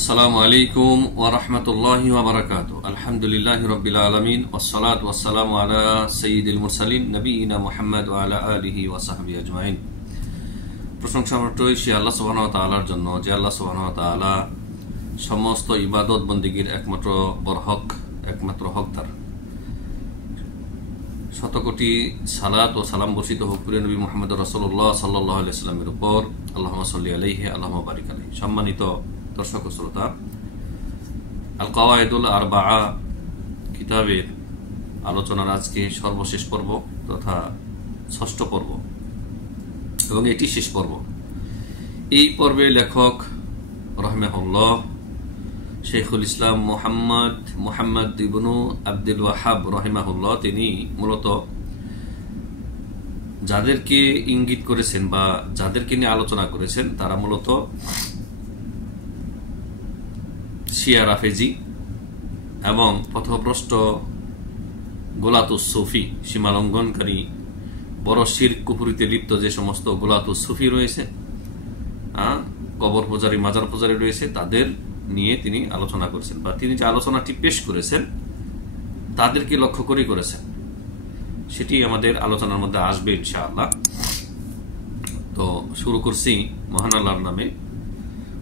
আসসালামু আলাইকুম ওয়া রাহমাতুল্লাহি ওয়া বারাকাতুহু। আলহামদুলিল্লাহি রাব্বিল আলামিন ওয়াসসালাতু ওয়াসসালামু আলা সাইয়্যিদিল মুরসালিন নবিয়িনা মুহাম্মদ ওয়া আলা আলিহি ওয়া সাহবিহি আজমাইন। প্রশংসা মাত্রই সে আল্লাহ সুবহানাহু ওয়া তাআলার জন্য, যে আল্লাহ সুবহানাহু ওয়া তাআলা সমস্ত ইবাদত বন্দেগীর একমাত্র বরহক, একমাত্র হকদার। শতকোটি সালাত ও সালাম বর্ষিত হোক প্রিয় নবী মুহাম্মদ রাসূলুল্লাহ সাল্লাল্লাহু আলাইহি ওয়াসাল্লামের উপর। আল্লাহুম্মা সাল্লি আলাইহি আল্লাহুম্মা বারিক আলাইহি। সম্মানিত দর্শক ও শ্রোতা, আল কাওয়াইদুল আরবাআ কিতাবের আলোচনার আজকে সর্বশেষ পর্ব তথা ষষ্ঠ পর্ব এবং এটি শেষ পর্ব। এই পর্বে লেখক রাহিমাহুল্লাহ শেখুল ইসলাম মুহাম্মদ ইবনু আব্দুল ওয়াহাব রাহিমাহুল্লাহ, তিনি মূলত যাদেরকে ইঙ্গিত করেছেন বা যাদেরকে নিয়ে আলোচনা করেছেন তারা মূলত শিয়া রাফেজি এবং পথভ্রষ্ট গোলাতুস সুফি, সীমালঙ্ঘনকারী বড় শিরক কুফরিতে লিপ্ত যে সমস্ত গোলাতুস সুফি রয়েছে, কবর পূজারী, মাজার পূজারী রয়েছে, তাদের নিয়ে তিনি আলোচনা করেছেন বা তিনি যে আলোচনাটি পেশ করেছেন তাদেরকে লক্ষ্য করে করেছেন, সেটি আমাদের আলোচনার মধ্যে আসবে ইনশাআল্লাহ। তো শুরু করছি মহান আল্লাহর নামে।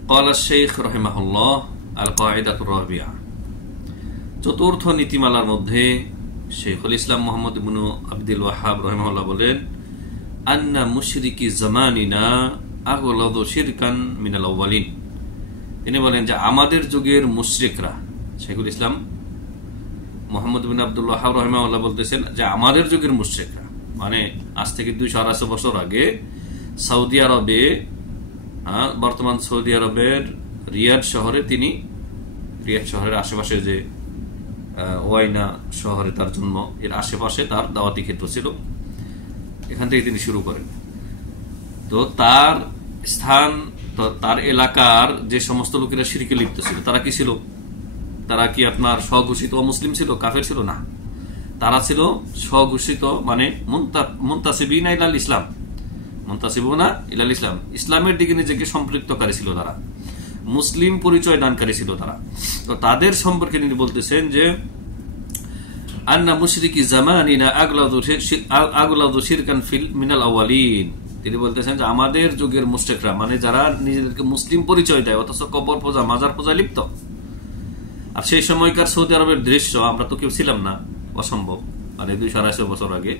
ক্বালা শাইখ রাহিমাহুল্লাহ আল কায়দাতুর রাবিআ, চতুর্থ নীতিমালার মধ্যে শেখুল ইসলাম মুহাম্মদ ইবনু আব্দুল ওয়াহাব রাহিমাহুল্লাহ বলেন, আন্না মুশরিকি জামানিনা আগলাযু শিরকান মিনাল আউয়ালিন। তিনি বলেন যে আমাদের যুগের মুশরিকরা, শেখুল ইসলাম মুহাম্মদ ইবনু আব্দুল ওয়াহাব রাহিমাহুল্লাহ বলতেছেন যে আমাদের যুগের মুশরিকরা মানে আজ থেকে 228 বছর আগে সৌদি আরবে, বর্তমান সৌদি আরবের রিয়াদ শহরে, তিনি রিয়াদ শহরের আশেপাশে যে ওয়াইনা শহরে তার জন্ম, এর আশেপাশে তার দাওয়াতি ক্ষেত্র ছিল, এখান থেকে তিনি শুরু করেন। তো তার স্থান, তার এলাকার যে সমস্ত লোকেরা শিরকে লিপ্ত ছিল তারা কি ছিল? তারা কি আপনার স্বঘোষিত অমুসলিম ছিল, কাফের ছিল? না, তারা ছিল স্বঘোষিত মানে মুনতাসিবিনা ইলাল ইসলাম, মুনতাসিবুনা ইলাল ইসলাম, ইসলামের দিকে নিজেকে সম্পৃক্তকারী ছিল তারা, মুসলিম পরিচয় দানকারী ছিল তারা। তো তাদের সম্পর্কে তিনি বলতেছেন যে আন্না মুশরিকি জামানিনা আগলাযু শিরকান ফিল মিনাল আউয়ালিন। তিনি বলতেছেন যে আমাদের যুগের মুশরিকরা মানে যারা নিজেদেরকে মুসলিম পরিচয় দেয় অথচ কবর পূজা, মাজার পূজা লিপ্ত। আর সেই সময়কার সৌদি আরবের দৃশ্য আমরা তো কেউ ছিলাম না, অসম্ভব, মানে 228 বছর আগে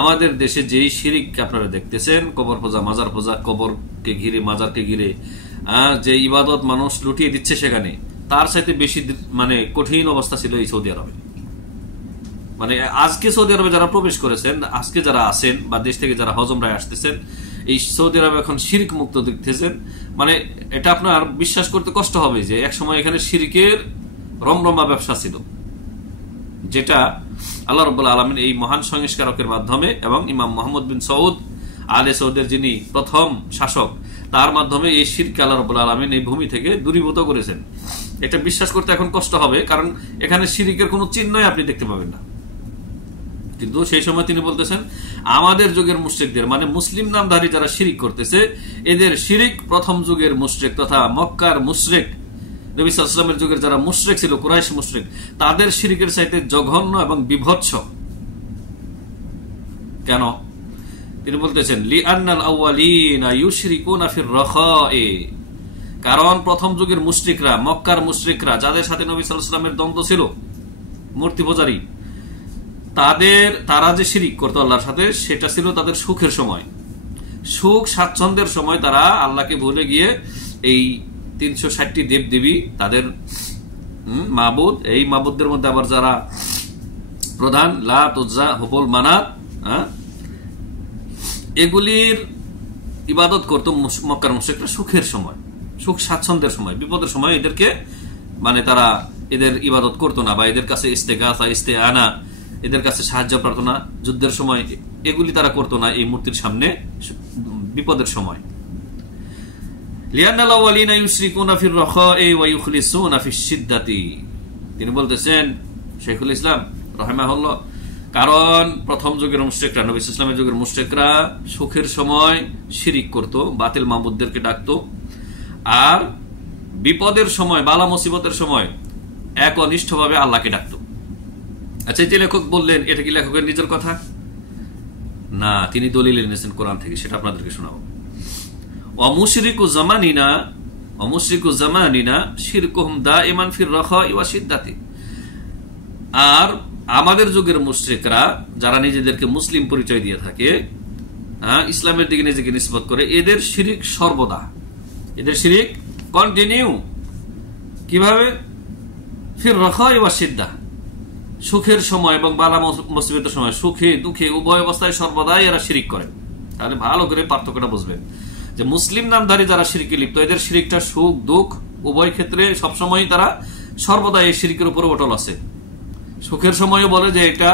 আমাদের দেশে যেই শিরিক আপনারা দেখতেছেন, কবর পূজা, মাজার পূজা, কবরকে ঘিরে, মাজারকে ঘিরে যে ইবাদত মানুষ লুটিয়ে দিচ্ছে সেখানে, তার সাথে বেশি মানে কঠিন অবস্থা ছিল এই সৌদি আরবে। মানে আজকে সৌদি আরবে যারা প্রবেশ করেছেন, আজকে যারা আছেন বা দেশ থেকে যারা হজমরায় আসতেছেন, এই সৌদি আরবে এখন শিরিক মুক্ত দেখতেছেন, মানে এটা আপনার বিশ্বাস করতে কষ্ট হবে যে এক সময় এখানে শিরিকের রমরমা ব্যবসা ছিল, যেটা আল্লাহ রাব্বুল আলামিন এই মহান সংস্কারকের মাধ্যমে এবং ইমাম মুহাম্মদ বিন সৌদ আলে সৌদের যিনি প্রথম শাসক, তার মাধ্যমে এই শিরক আল্লাহ রাব্বুল আলামিন এই ভূমি থেকে দূরীভূত করেছেন। এটা বিশ্বাস করতে এখন কষ্ট হবে, কারণ এখানে শিরিকের কোনো চিহ্নই আপনি দেখতে পাবেন না। কিন্তু সেই সময় তিনি বলতেছেন আমাদের যুগের মুশরিকদের মানে মুসলিম নামধারী যারা শিরিক করতেছে, এদের শিরিক প্রথম যুগের মুশরিক তথা মক্কার মুশরিক, নবী সাল্লাল্লাহু আলাইহি ওয়াসাল্লামের যুগের যারা মুশরিক ছিল, কুরাইশ মুশরিক, তাদের শিরিকের চাইতে জঘন্য এবং বিভৎস। কেন? তিনি বলতেছেন লিআন্নাল আউয়ালিনা ইউশরিকুনা ফির রাখায়ে, কারণ প্রথম যুগের মুশরিকরা, মক্কার মুশরিকরা যাদের সাথে নবী সাল্লাল্লাহু আলাইহি ওয়াসাল্লামের দ্বন্দ্ব ছিল, মূর্তি পূজারী, তারা যে শিরিক করতো আল্লাহর সাথে, সেটা ছিল তাদের সুখের সময়, সুখ স্বাচ্ছন্দ্যের সময় তারা আল্লাহকে ভুলে গিয়ে এই 360টি দেব দেবী, তাদের মাবুদ, এই মাবুদদের মধ্যে আবার যারা প্রধান লাত, উজ্জা, হুবল, মানাত, এগুলির ইবাদত করতো মক্কার মুশরিকরা সুখের সময়, সুখ স্বাচ্ছন্দ্যের সময়। বিপদের সময় এদেরকে মানে তারা এদের ইবাদত করতো না বা এদের কাছে ইস্তেগাসা, ইস্তেআনা, এদের কাছে সাহায্য প্রার্থনা, যুদ্ধের সময় এগুলি তারা করতো না এই মূর্তির সামনে বিপদের সময়। লিআন্নাল আউয়ালিনা ইউশরিকুনা ফির রাখায়ে ওয়া ইখলিসুনা ফিশ শিদ্দাতি। তিনি বলতেছেন শেখুল ইসলাম রাহিমাহুল্লাহ, কারণ প্রথম যুগের মুশরিকরা, নবী সাল্লাল্লাহু আলাইহি ওয়াসাল্লামের যুগের মুশরিকরা সুখের সময় শিরিক করত, বাতিল মাবুদদেরকে ডাকতো, আর বিপদের সময়, বালা মুসিবতের সময় একনিষ্ঠভাবে আল্লাহকে ডাকত। আচ্ছা, এই যে লেখক বললেন, এটা কি লেখকের নিজের কথা না, তিনি দলিল এনেছেন কোরআন থেকে, সেটা আপনাদেরকে শোনাবো। অমুশরিকু জামানিনা শিরকুহুম দাইমান ফির রাখাই ওয়া শিদ্দাতি। আর আমাদের যুগের মুশরিকরা যারা নিজেদেরকে মুসলিম পরিচয় দিয়ে থাকে, ইসলামের দিকে নিজেকে নিসবত করে, এদের শিরিক সর্বদা, এদের শিরিক কন্টিনিউ। কিভাবে? ফির রাখাই ওয়া শিদ্দা, সুখের সময় এবং বালা মুসিবতের সময়, সুখে দুঃখে উভয় অবস্থায় সর্বদাই এরা শিরিক করে। তাহলে ভালো করে পার্থক্যটা বুঝবেন যে মুসলিম নামধারী যারা শিরকে লিপ্ত, এদের শিরিকটা সুখ দুঃখ উভয় ক্ষেত্রে সবসময় তারা সর্বদা এই শিরিকের উপর অটল আছে। সুখের সময়ও বলে যে এটা,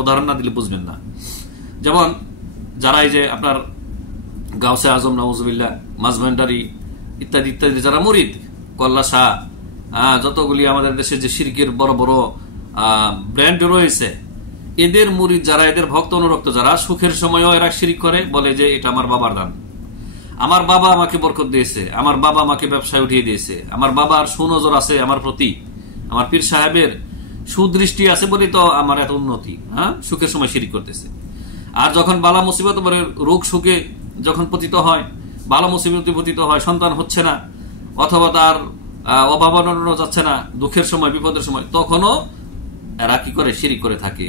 উদাহরণ না দিলে বুঝবেন না। যেমন যারা এই যে আপনার গাউসে আজম নাউজুবিল্লাহ, মাজভান্ডারি ইত্যাদি ইত্যাদি যারা মুরিদ, কল্লা শাহ, যতগুলি আমাদের দেশে যে শিরকের বড় বড় ব্র্যান্ড রয়েছে, এদের মুরিদ যারা, এদের ভক্ত অনুরক্ত যারা, সুখের সময়ও এরা শিরিক করে, বলে যে এটা আমার বাবার দান, আমার বাবা আমাকে বরকত দিয়েছে, আমার বাবা আমাকে ব্যবসায় উঠিয়ে দিয়েছে, আমার বাবার সুনজর আছে আমার প্রতি, আমার পীর সাহেবের সুদৃষ্টি আছে বলে তো আমার এত উন্নতি। সুখের সময় শিরিক করতেছে। আর যখন বালা মুসিবত, রোগ সুখে যখন পতিত হয়, বালা মুসিবতে পতিত হয়, সন্তান হচ্ছে না অথবা তার অভাবনানো যাচ্ছে না, দুঃখের সময় বিপদের সময়, তখনও এরা কি করে? শিরিক করে থাকে।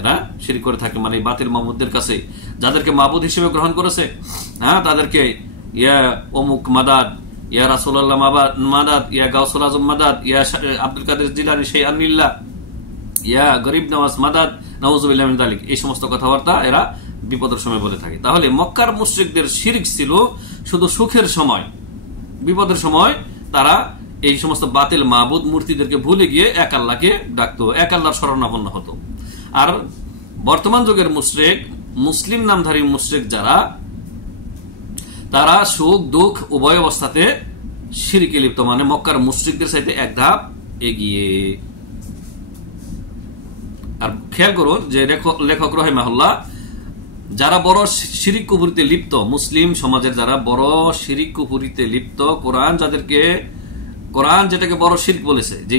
এরা শিরিক করে থাকে, মানে বাতিল মাবুদদের কাছে যাদেরকে মাবুদ হিসেবে গ্রহণ করেছে, তাদেরকে ইয়া অমুক মাদাদ, ইয়া রাসূলুল্লাহ মাদাদ, ইয়া গাউসুল আজম মাদাদ, ইয়া আব্দুল কাদের জিলানী সেই আনিল্লাহ, ইয়া গরিব নওয়াজ মাদাদ, নাউযুবিল্লাহি মিন যালিক, এই সমস্ত কথাবার্তা এরা বিপদের সময় বলে থাকে। তাহলে মক্কার মুশরিকদের শিরিক ছিল শুধু সুখের সময়, বিপদের সময় তারা এই সমস্ত বাতিল মাবুদ মূর্তিদেরকে ভুলে গিয়ে এক আল্লাহকে ডাকতো, এক আল্লাহর শরণাপন্ন হতো। আর বর্তমান যুগের মুশরিক, মুসলিম নামধারী মুশরিক যারা, তারা সুখ দুঃখ উভয় অবস্থাতে শিরকে লিপ্ত, মানে মক্কার মুশরিকদের চাইতে এক ধাপ এগিয়ে। আর খেয়াল করুন যে লেখক রাহিমাহুল্লাহ যারা বড় শিরিক কুফরিতে লিপ্ত, মুসলিম সমাজের যারা বড় শিরিক কুফরিতে লিপ্ত, কোরআন যেটাকে বড় শিরক বলেছে, যে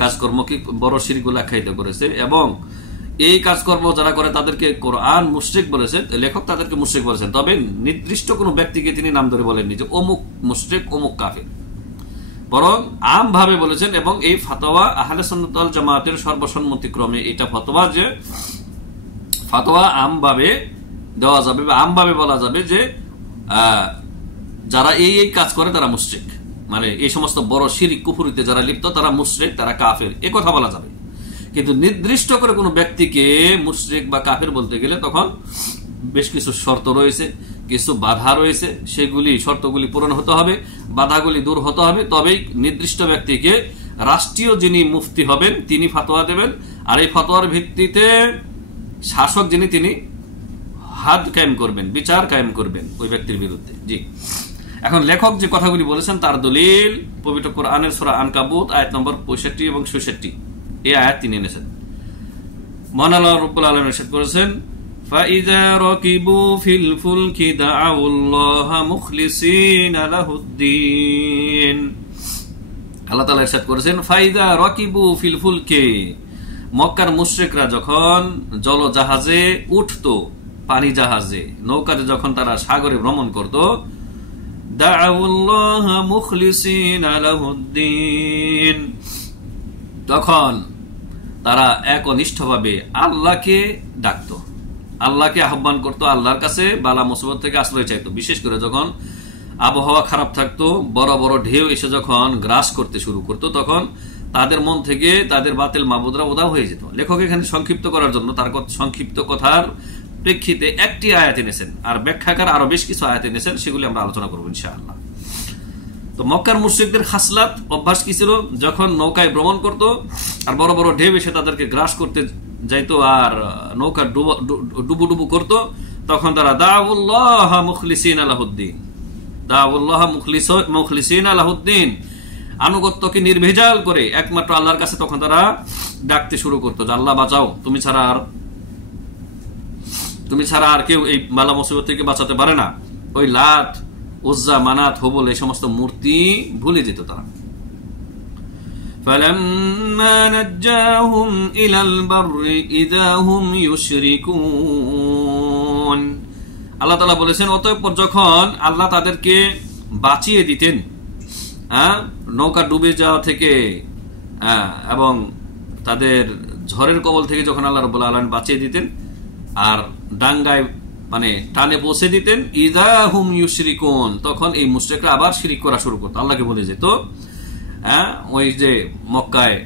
কাজকর্মকে বড় শিরক বলে আখ্যায়িত করেছে, এবং এই কাজকর্ম যারা করে তাদেরকে কোরআন মুশরিক বলেছে, লেখক তাদেরকে মুশরিক বলেছেন। তবে নির্দিষ্ট কোন ব্যক্তিকে তিনি নাম ধরে বলেননি যে অমুক মুশরিক অমুক কাফের, বরং আম ভাবে বলেছেন। এবং এই ফাতোয়া আহলে সুন্নাত ওয়াল জামাতের সর্বসম্মতিক্রমে এটা ফতোয়া, যে ফাতোয়া আম ভাবে দেওয়া যাবে বা আম ভাবে বলা যাবে যে যারা এই কাজ করে তারা মুশরিক, মানে এই সমস্ত বড় শিরক কুফরিতে যারা লিপ্ত তারা মুশরিক, তারা কাফের, এ কথা বলা যাবে। কিন্তু নির্দিষ্ট করে কোনো ব্যক্তিকে মুশরিক বা কাফের বলতে গেলে তখন বেশ কিছু শর্ত রয়েছে, কিছু বাধা রয়েছে, সেগুলি শর্তগুলি পূরণ হতে হবে, বাধাগুলি দূর হতে হবে, তবেই নির্দিষ্ট ব্যক্তিকে রাষ্ট্রীয় যিনি মুফতি হবেন তিনি ফতোয়া দেবেন। আর এই ফতোয়ার ভিত্তিতে শাসক যিনি, তিনি হাদ কায়েম করবেন, বিচার কায়েম করবেন ওই ব্যক্তির বিরুদ্ধে। জি, এখন লেখক যে কথাগুলি বলেছেন তার দলিল পবিত্র কোরআনের সূরা আনকাবুত আয়াত নম্বর 65 এবং 66, এই আয়াত তিনি এনেছেন। মহান আল্লাহ রাব্বুল আলামিন ইরশাদ করেছেন, فَإِذَا رَكِبُوا فِي الْفُلْكِ دَعَوُا اللَّهَ مُخْلِصِينَ لَهُ الدِّينَ। আল্লাহ তাআলা ইরশাদ করেছেন, فَإِذَا رَكِبُوا فِي الْفُلْكِ, মক্কার মুশরিকরা যখন জলজাহাজে উঠতো, পানি জাহাজে, নৌকাতে যখন তারা সাগরে ভ্রমণ করত, دَعَوُا اللَّهَ مُخْلِصِينَ لَهُ الدِّينَ, তখন তারা একনিষ্ঠভাবে আল্লাহকে ডাকত, আল্লাহকে আহ্বান করত, আল্লাহর কাছে বালা মুসিবত থেকে আশ্রয় চাইতো। বিশেষ করে যখন আবহাওয়া খারাপ থাকতো, বড় বড় ঢেউ এসে যখন গ্রাস করতে শুরু করতো, তখন তাদের মন থেকে তাদের বাতিল মাবুদরা উধাও হয়ে যেত। লেখক এখানে সংক্ষিপ্ত করার জন্য তার সংক্ষিপ্ত কথার প্রেক্ষিতে একটি আয়াত এনেছেন, আর ব্যাখ্যাকার আরো বেশ কিছু আয়াত এনেছেন, সেগুলি আমরা আলোচনা করবো ইনশাআল্লাহ। তো মক্কার মুশরিকদের খাসলাত অভ্যাস কি ছিল? যখন নৌকায় ভ্রমণ করত আর বড় বড় ঢেউ এসে তাদেরকে গ্রাস করতে যাইতো আর নৌকা ডুবু ডুবু করতো, তখন তারা দাউল্লাহ মুখলিসিনা লাহুদ্দিন, দাউল্লাহ মুখলিসিনা লাহুদ্দিন, আনুগত্যকে নির্ভেজাল করে একমাত্র আল্লাহর কাছে তখন তারা ডাকতে শুরু করতো যে আল্লাহ বাঁচাও, তুমি ছাড়া আর কেউ এই বালা মুসিবত থেকে বাঁচাতে পারে না। ওই লাত উজ্জা, মানাত, হুবল এই সমস্ত মূর্তি ভুলে যেত তারা। فَلَمَّا نَجَّاهُمْ إِلَى الْبَرِّ إِذَا هُمْ يُشْرِكُونَ। আল্লাহ তাআলা বলেছেন, অতঃপর যখন আল্লাহ তাদেরকে বাঁচিয়ে দিতেন নৌকা ডুবে যাওয়া থেকে এবং তাদের ঝড়ের কবল থেকে, যখন আল্লাহ রাব্বুল আলামিন বাঁচিয়ে দিতেন আর ডাঙ্গায় মানে টানে পৌঁছে দিতেন, ইযা হুম ইউশরিকুন, তখন এই মুশরিকরা আবার শিরিক করা শুরু করতো, আল্লাহকে বলে যেত। ওই যে মক্কায়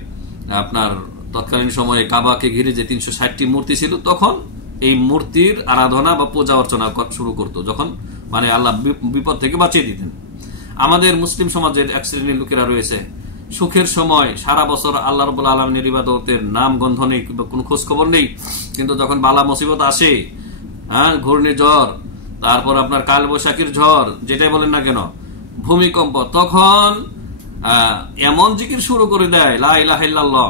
আপনার তৎকালীন সময়ে কাবাকে ঘিরে যে 360টি মূর্তি ছিল, তখন এই মূর্তির আরাধনা বা পূজা অর্চনা শুরু করতো, যখন মানে আল্লাহ বিপদ থেকে বাঁচিয়ে দিতেন। আমাদের মুসলিম সমাজের এক শ্রেণীর লোকেরা রয়েছে, সুখের সময় সারা বছর আল্লাহ রাব্বুল আলামিনের ইবাদতের নাম গন্ধ নেই, কোনো খোঁজ খবর নেই, কিন্তু যখন বালা মুসিবত আসে, ঘূর্ণিঝড়, তারপর আপনার কাল বৈশাখীর ঝড়, যেটাই বলেন না কেন, ভূমিকম্প, তখন এমন জিকির শুরু করে দেয়, লা ইলাহা ইল্লাল্লাহ,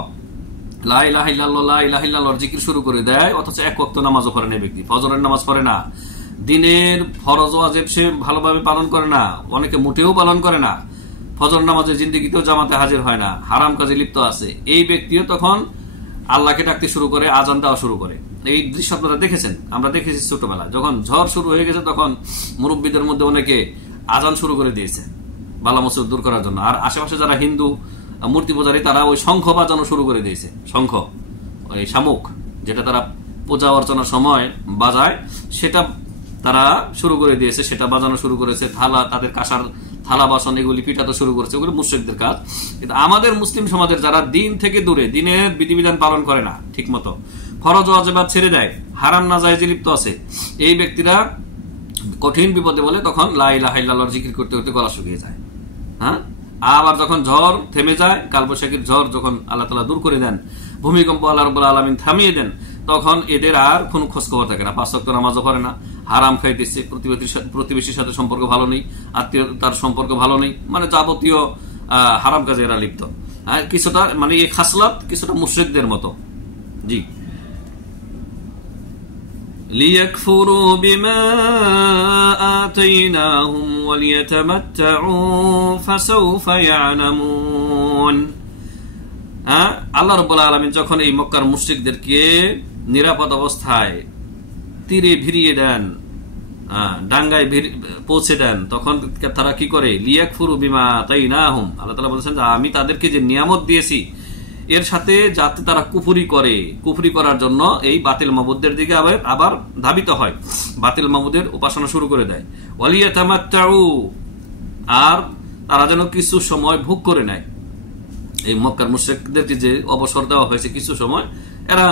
লা ইলাহা ইল্লাল্লাহ, লা ইলাহা ইল্লাল্লাহর জিকির শুরু করে দেয়, অথচ এক ওয়াক্ত নামাজও পড়ে না ব্যক্তি, ফজরের নামাজ পড়ে না, দিনের ফরজ ওয়াজিব সে ভালোভাবে পালন করে না, অনেকে মোটেও পালন করে না, ফজর নামাজে জিন্দেগিতেও জামাতে হাজির হয় না, হারাম কাজে লিপ্ত আছে, এই ব্যক্তিও তখন আল্লাহকে ডাকতে শুরু করে, আজান দেওয়া শুরু করে। এই দৃশ্য আপনারা দেখেছেন, আমরা দেখেছি ছোটবেলা, যখন ঝড় শুরু হয়ে গেছে তখন মুরব্বীদের মধ্যে অনেকে আজান শুরু করে দিয়েছে বালা মুসিবত দূর করার জন্য। আর আশেপাশে যারা হিন্দু মূর্তি পূজারী, তারা ওই শঙ্খ বাজানো শুরু করে দিয়েছে, শঙ্খ, ওই শামুক, যেটা তারা পূজা অর্চনার সময় বাজায়, সেটা তারা শুরু করে দিয়েছে, সেটা বাজানো শুরু করেছে। থালা, তাদের কাঁসার থালা বাসন এগুলি পিটাতে শুরু করেছে, ওগুলো মুশরিকদের কাজ। কিন্তু আমাদের মুসলিম সমাজের যারা দিন থেকে দূরে, দিনের বিধিবিধান পালন করে না ঠিক মতো, ফরজ ওয়াজিবাত ছেড়ে দেয়, হারাম নাজায়েজে লিপ্ত আছে, এই ব্যক্তিরা কঠিন বিপদে বলে তখন লা ইলাহা ইল্লাল্লাহর জিকির করতে করতে গলা শুকিয়ে যায়। আবার যখন ঝড় থেমে যায়, কালবৈশাখীর ঝড় যখন আল্লাহ তাআলা দূর করে দেন, ভূমিকম্প আল্লাহ রাব্বুল আলামিন থামিয়ে দেন, তখন এদের আর কোনো খোঁজ খবর থাকে না, 5 ওয়াক্ত নামাজও পড়ে না, হারাম খাইতেছে, প্রতিবেশীর সাথে সম্পর্ক ভালো নেই, আত্মীয়তার সম্পর্ক ভালো নেই, মানে যাবতীয় হারাম কাজে এরা লিপ্ত। কিছুটা মানে এই খাসলাত কিছুটা মুশরিকদের মতো। জি, লিয়াকফুরু বিমা আতাইনাহুম ওয়া লিয়াতামাত্তাউ ফাসাউফা ইয়ালামুন। আল্লাহ রাব্বুল আলামিন যখন এই মক্কার মুশরিকদেরকে নিরাপদ অবস্থায় তীরে ভিড়িয়ে দেন, ডাঙ্গায় পৌঁছে দেন, তখন তারা কি করে? লিয়াকফুরু বিমা আতাইনাহুম, আল্লাহ তাআলা বলেছেন যে আমি তাদেরকে যে নিয়ামত দিয়েছি এর সাথে যাতে তারা কুফরি করে, কুফরি করার জন্য এই বাতিল মাবুদদের দিকে আবার ধাবিত হয়, বাতিল মাবুদের উপাসনা শুরু করে দেয়। ওয়ালিয়াতামাত্তাউ, আর তারা যেন কিছু সময় ভোগ করে নেয়। এই মক্কার মুশরিকদেরকে যে অবসর দেওয়া হয়েছে কিছু সময়, এরা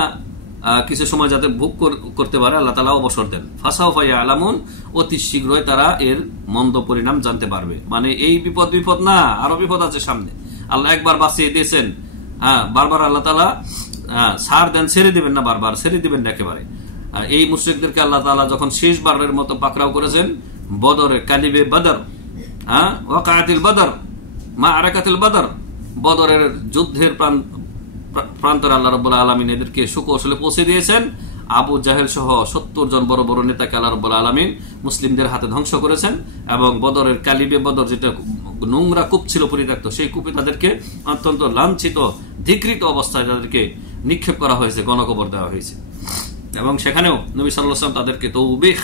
কিছু সময় যাতে ভোগ করতে পারে, আল্লাহ তাআলা অবসর দেন। ফাসাউফা ইয়ালামুন, অতি শীঘ্রই তারা এর মন্দ পরিণাম জানতে পারবে। মানে এই বিপদ না, আরো বিপদ আছে সামনে। আল্লাহ একবার বাঁচিয়ে দিয়েছেন, বারবার আল্লাহ তাআলা ছাড় দেন, ছেড়ে দিবেন না, বারবার ছেড়ে দিবেন না একেবারে। এই মুশরিকদেরকে আল্লাহ তাআলা যখন শেষবারের মতো পাকড়াও করেছেন বদরে, কালিবে বদর, ওয়াকাতিল বদর, মাআরাকাতুল বদর, বদরের যুদ্ধের প্রান্তরে আল্লাহ রাব্বুল আলামিন এদেরকে সুকৌশলে পৌঁছে দিয়েছেন। আবু জাহেল সহ 70 জন বড় বড় নেতাকে আল্লাহ রাব্বুল আলামিন মুসলিমদের হাতে ধ্বংস করেছেন, এবং বদরের কালিবে বদর, যেটা নোংরা কূপ ছিল পরিত্যক্ত, সেই কূপে তাদেরকে অত্যন্ত লাঞ্ছিত, ধিকৃত অবস্থায় তাদেরকে নিক্ষেপ করা হয়েছে, গণকবর দেওয়া হয়েছে। এবং সেখানেও নবী সাল্লাল্লাহু আলাইহি ওয়াসাল্লাম তাদেরকে তৌবিখ,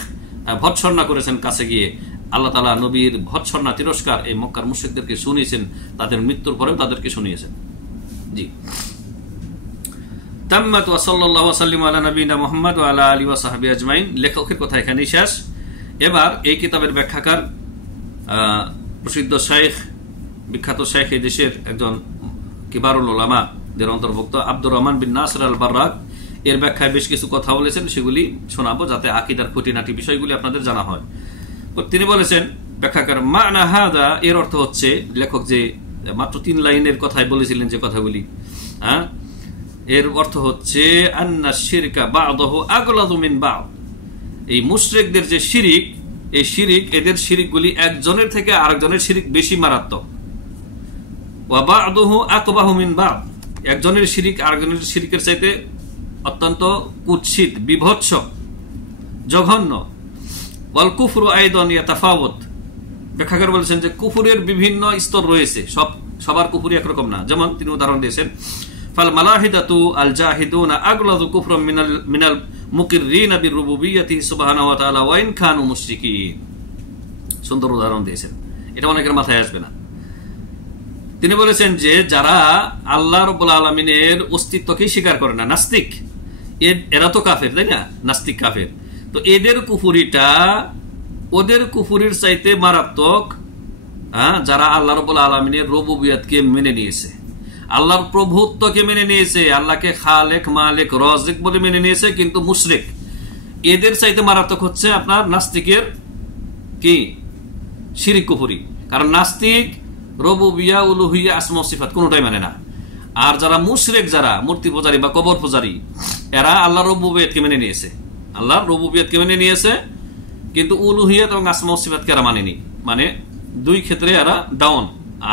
ভৎসনা করেছেন কাছে গিয়ে। আল্লাহ তাআলা নবীর ভৎসনা, তিরস্কার এই মক্কার মুশরিকদেরকে শুনিয়েছেন, তাদের মৃত্যুর পরেও তাদেরকে শুনিয়েছেন। জি, তাম্মাত ওয়া সাল্লাল্লাহু ওয়া সাল্লাম আলা নবিয়িনা মুহাম্মদ ওয়া আলা আলিহি ওয়া সাহবিহি আজমাইন। লেখকের কথা এখানেই শেষ। এবার এই কিতাবের ব্যাখ্যাকার প্রসিদ্ধ শাইখ, বিখ্যাত শাইখ, এই দেশের একজন কিবারুল উলামা দের অন্তর্ভুক্ত আব্দুর রহমান বিন নাসর আল বাররাক, এর ব্যাখ্যায় বেশ কিছু কথা বলেছেন, সেগুলি শোনাবো যাতে আকীদার খুঁটিনাটি বিষয়গুলি আপনাদের জানা হয়। তিনি বলেছেন, ব্যাখ্যাকার, মা'না হাযা, এর অর্থ হচ্ছে, লেখক যে মাত্র 3 লাইনের কথাই বলেছিলেন যে কথাগুলি, এর অর্থ হচ্ছে আন্না শিরকা বা'দাহু আগলাযু মিন বা'দ। এই মুশরিকদের যে শিরিক, এই শিরিক, এদের শিরিকগুলি একজনের থেকে আরেকজনের শিরিক বেশি মারাত্মক। ওয়া বা'দুহু আকবাহু মিন বা'দ, একজনের শিরিক আরেকজনের শিরিকের চাইতে অত্যন্ত কুৎসিত, বিভৎস, জঘন্য। ওয়াল কুফরু আইদান ইয়াতাফাওয়াত, ব্যাখ্যাকার বলেছেন যে কুফুরের বিভিন্ন স্তর রয়েছে, সবার কুফুরি একরকম না। যেমন তিনি উদাহরণ দিয়েছেন, ফাল মালাহিদাতু আল জাহিদুনা আগলাযু কুফরাম মিনাল মুকিররিনা বিরুবুবিয়্যাতি সুবহানাহু ওয়া তাআলা ওয়া ইন কানু মুশরিকিন। সুন্দর উদাহরণ দিয়েছেন, এটা অনেকের মাথায় আসবে না। তিনি বলেছেন যে যারা আল্লাহ রাব্বুল আলামিনের অস্তিত্বকেই স্বীকার করে না, নাস্তিক, এরা তো কাফের, তাই না? নাস্তিক কাফের। তো এদের কুফুরিটা ওদের কুফুরির চাইতে মারাত্মক যারা আল্লাহ রাব্বুল আলামিনের রুবুবিয়তকে মেনে নিয়েছে, আল্লাহর প্রভুত্বকে মেনে নিয়েছে, আল্লাহকে খালেক মালিক রাজিক বলে মেনে নিয়েছে, কিন্তু মুশরিক। এদের চাইতে মারাত্মক হচ্ছে আপনার নাস্তিকের কি শিরিক কুফরি। কারণ নাস্তিক রুবুবিয়া উলুহিয়া আসমা সিফাত কোনটাই মানে না। আর যারা মুশরিক, যারা মূর্তি পূজারী বা কবর পূজারী, এরা আল্লাহর রুবুবিয়তকে মেনে নিয়েছে, আল্লাহর রুবুবিয়তকে মেনে নিয়েছে, কিন্তু উলুহিয়াত এবং আসমা সিফাতকে এরা মানেনি। মানে দুই ক্ষেত্রে এরা ডাউন,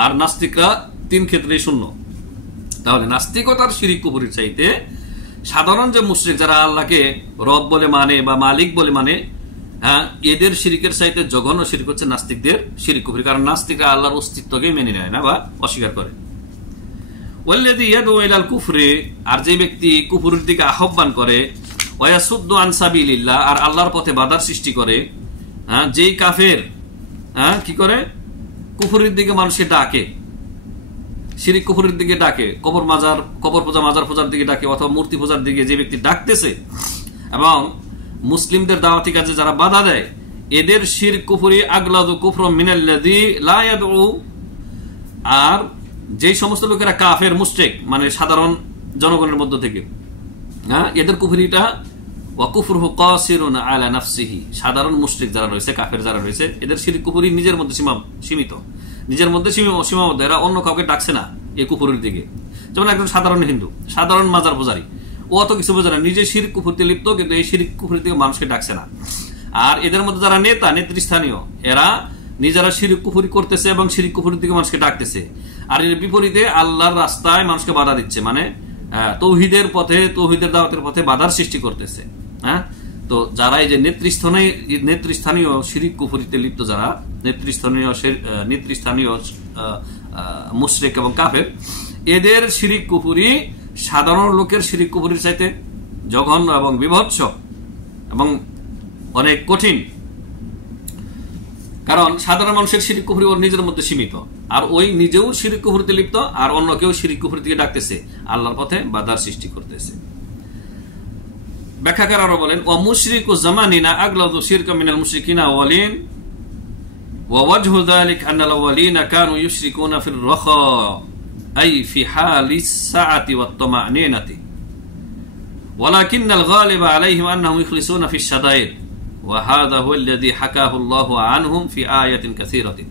আর নাস্তিকরা তিন ক্ষেত্রেই শূন্য। তাহলে নাস্তিকতার শিরিক কুফরির চাইতে সাধারণ যে মুশরিক, যারা আল্লাহকে রব বলে মানে বা মালিক বলে মানে, এদের শিরিকের চাইতে জঘন্য শিরিক হচ্ছে নাস্তিকদের শিরিক কুফরি। কারণ নাস্তিকরা আল্লাহর অস্তিত্বকে মেনে নেয় না বা অস্বীকার করে। ওয়াল্লাযী ইয়াদউ ইলাল কুফরি, আর যে ব্যক্তি কুফরের দিকে আহ্বান করে, ওয়া ইয়াসুদ্দু আন সাবিলিল্লাহ, আর আল্লাহর পথে বাধার সৃষ্টি করে, যেই কাফের কি করে কুফরের দিকে মানুষকে ডাকে, শিরিক কুফরের দিকে ডাকে, কবর পূজা মাজার পূজার দিকে ডাকে, অথবা মূর্তি পূজার দিকে যে ব্যক্তি ডাকতেছে এবং মুসলিমদের দাওয়াতি কাজে যারা বাধা দেয়, এদের শিরক কুফরি আগলাযু কুফরুম মিনাল্লাযী লা ইয়াদউ, আর যে সমস্ত লোকেরা কাফের মুশরিক, মানে সাধারণ জনগণের মধ্য থেকে, এদের কুফরিটা ওয়া কুফরুহু কাসিরুন আলা নাফসিহি, সাধারণ মুশরিক যারা রয়েছে, কাফের যারা রয়েছে, এদের শিরক কুফরি নিজের মধ্যে সীমিত, নিজের মধ্যে সীমাবদ্ধ। এরা অন্য কাউকে ডাকছে না এই কুফরের দিকে। যেমন একজন সাধারণ হিন্দু, সাধারণ মাজার পূজারী, ও অত কিছু বোঝে না, নিজে শিরক কুফরিতে লিপ্ত, কিন্তু এই শিরক কুফরির দিকে মানুষকে ডাকছে না। আর এদের মধ্যে যারা নেতা, নেতৃস্থানীয়, এরা নিজেরা শিরক কুফরি করতেছে এবং শিরক কুফরির দিকে মানুষকে ডাকতেছে। আর এর বিপরীতে আল্লাহর রাস্তায় মানুষকে বাধা দিচ্ছে, মানে তৌহিদের পথে, তৌহিদের দাওয়াতের পথে বাধার সৃষ্টি করতেছে। তো যারা এই যে নেতৃস্থানীয় শিরিক কুফরিতে লিপ্ত, যারা নেতৃস্থানীয় মুশরিক এবং কাফের, এদের শিরিক কুফরি সাধারণ লোকের শিরিক কুফরির চাইতে জঘন্য এবং বিভৎস এবং অনেক কঠিন। কারণ সাধারণ মানুষের শিরিক কুফরি ওর নিজের মধ্যে সীমিত, আর ওই নিজেও শিরিক কুফরিতে লিপ্ত, আর অন্য কেউ শিরিক কুফরি থেকে ডাকতেছে, আল্লাহর পথে বাধার সৃষ্টি করতেছে। ব্যাখ্যাকার আরো বলেন, ওয়া মুশরিকু জামানিনা আগলাযু শিরকা মিনাল মুশরিকিনা আওয়ালিন ওয়া ওয়াজহু যালিক আন্নাল আওয়ালিনা কানু ইউশরিকুনা ফির রাখা আই ফি হালিস সাআতি ওয়াত তামানিনাতি ওয়ালাকিন্নাল গালিবা আলাইহিম আন্নাহুম ইখলিসুনা ফিশ শাদাইদ ওয়া হাযা হুয়া আল্লাযী হাকাহু আল্লাহু আনহুম ফি আয়াতিন কাসীরাতিন।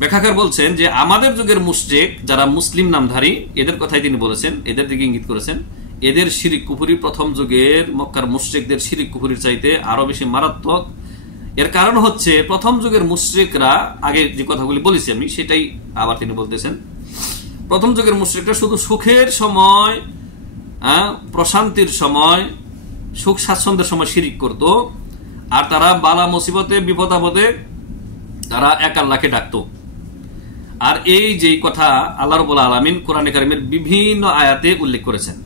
ব্যাখ্যাকার বলছেন যে আমাদের যুগের মুশরিক যারা মুসলিম নামধারী, এদের কথাই তিনি বলেছেন, এদের দিকে ইঙ্গিত করেছেন। এদের শিরিক কুফরি প্রথম যুগের মক্কার মুশরিকদের শিরিক কুফরির চাইতে আরো বেশি মারাত্মক। এর কারণ হচ্ছে প্রথম যুগের মুশরিকরা, আগে যে কথাগুলি বলেছি আমি সেটাই আবার তিনি বলতেছেন, প্রথম যুগের মুশরিকরা শুধু সুখের সময়, প্রশান্তির সময়, সুখ স্বাচ্ছন্দ্যের সময় শিরিক করত, আর তারা বালা মুসিবতে, বিপদ আপদে তারা এক আল্লাহকে ডাকত। আর এই যে কথা আল্লাহ রাব্বুল আলামিন কোরআনে কারীমের বিভিন্ন আয়াতে উল্লেখ করেছেন,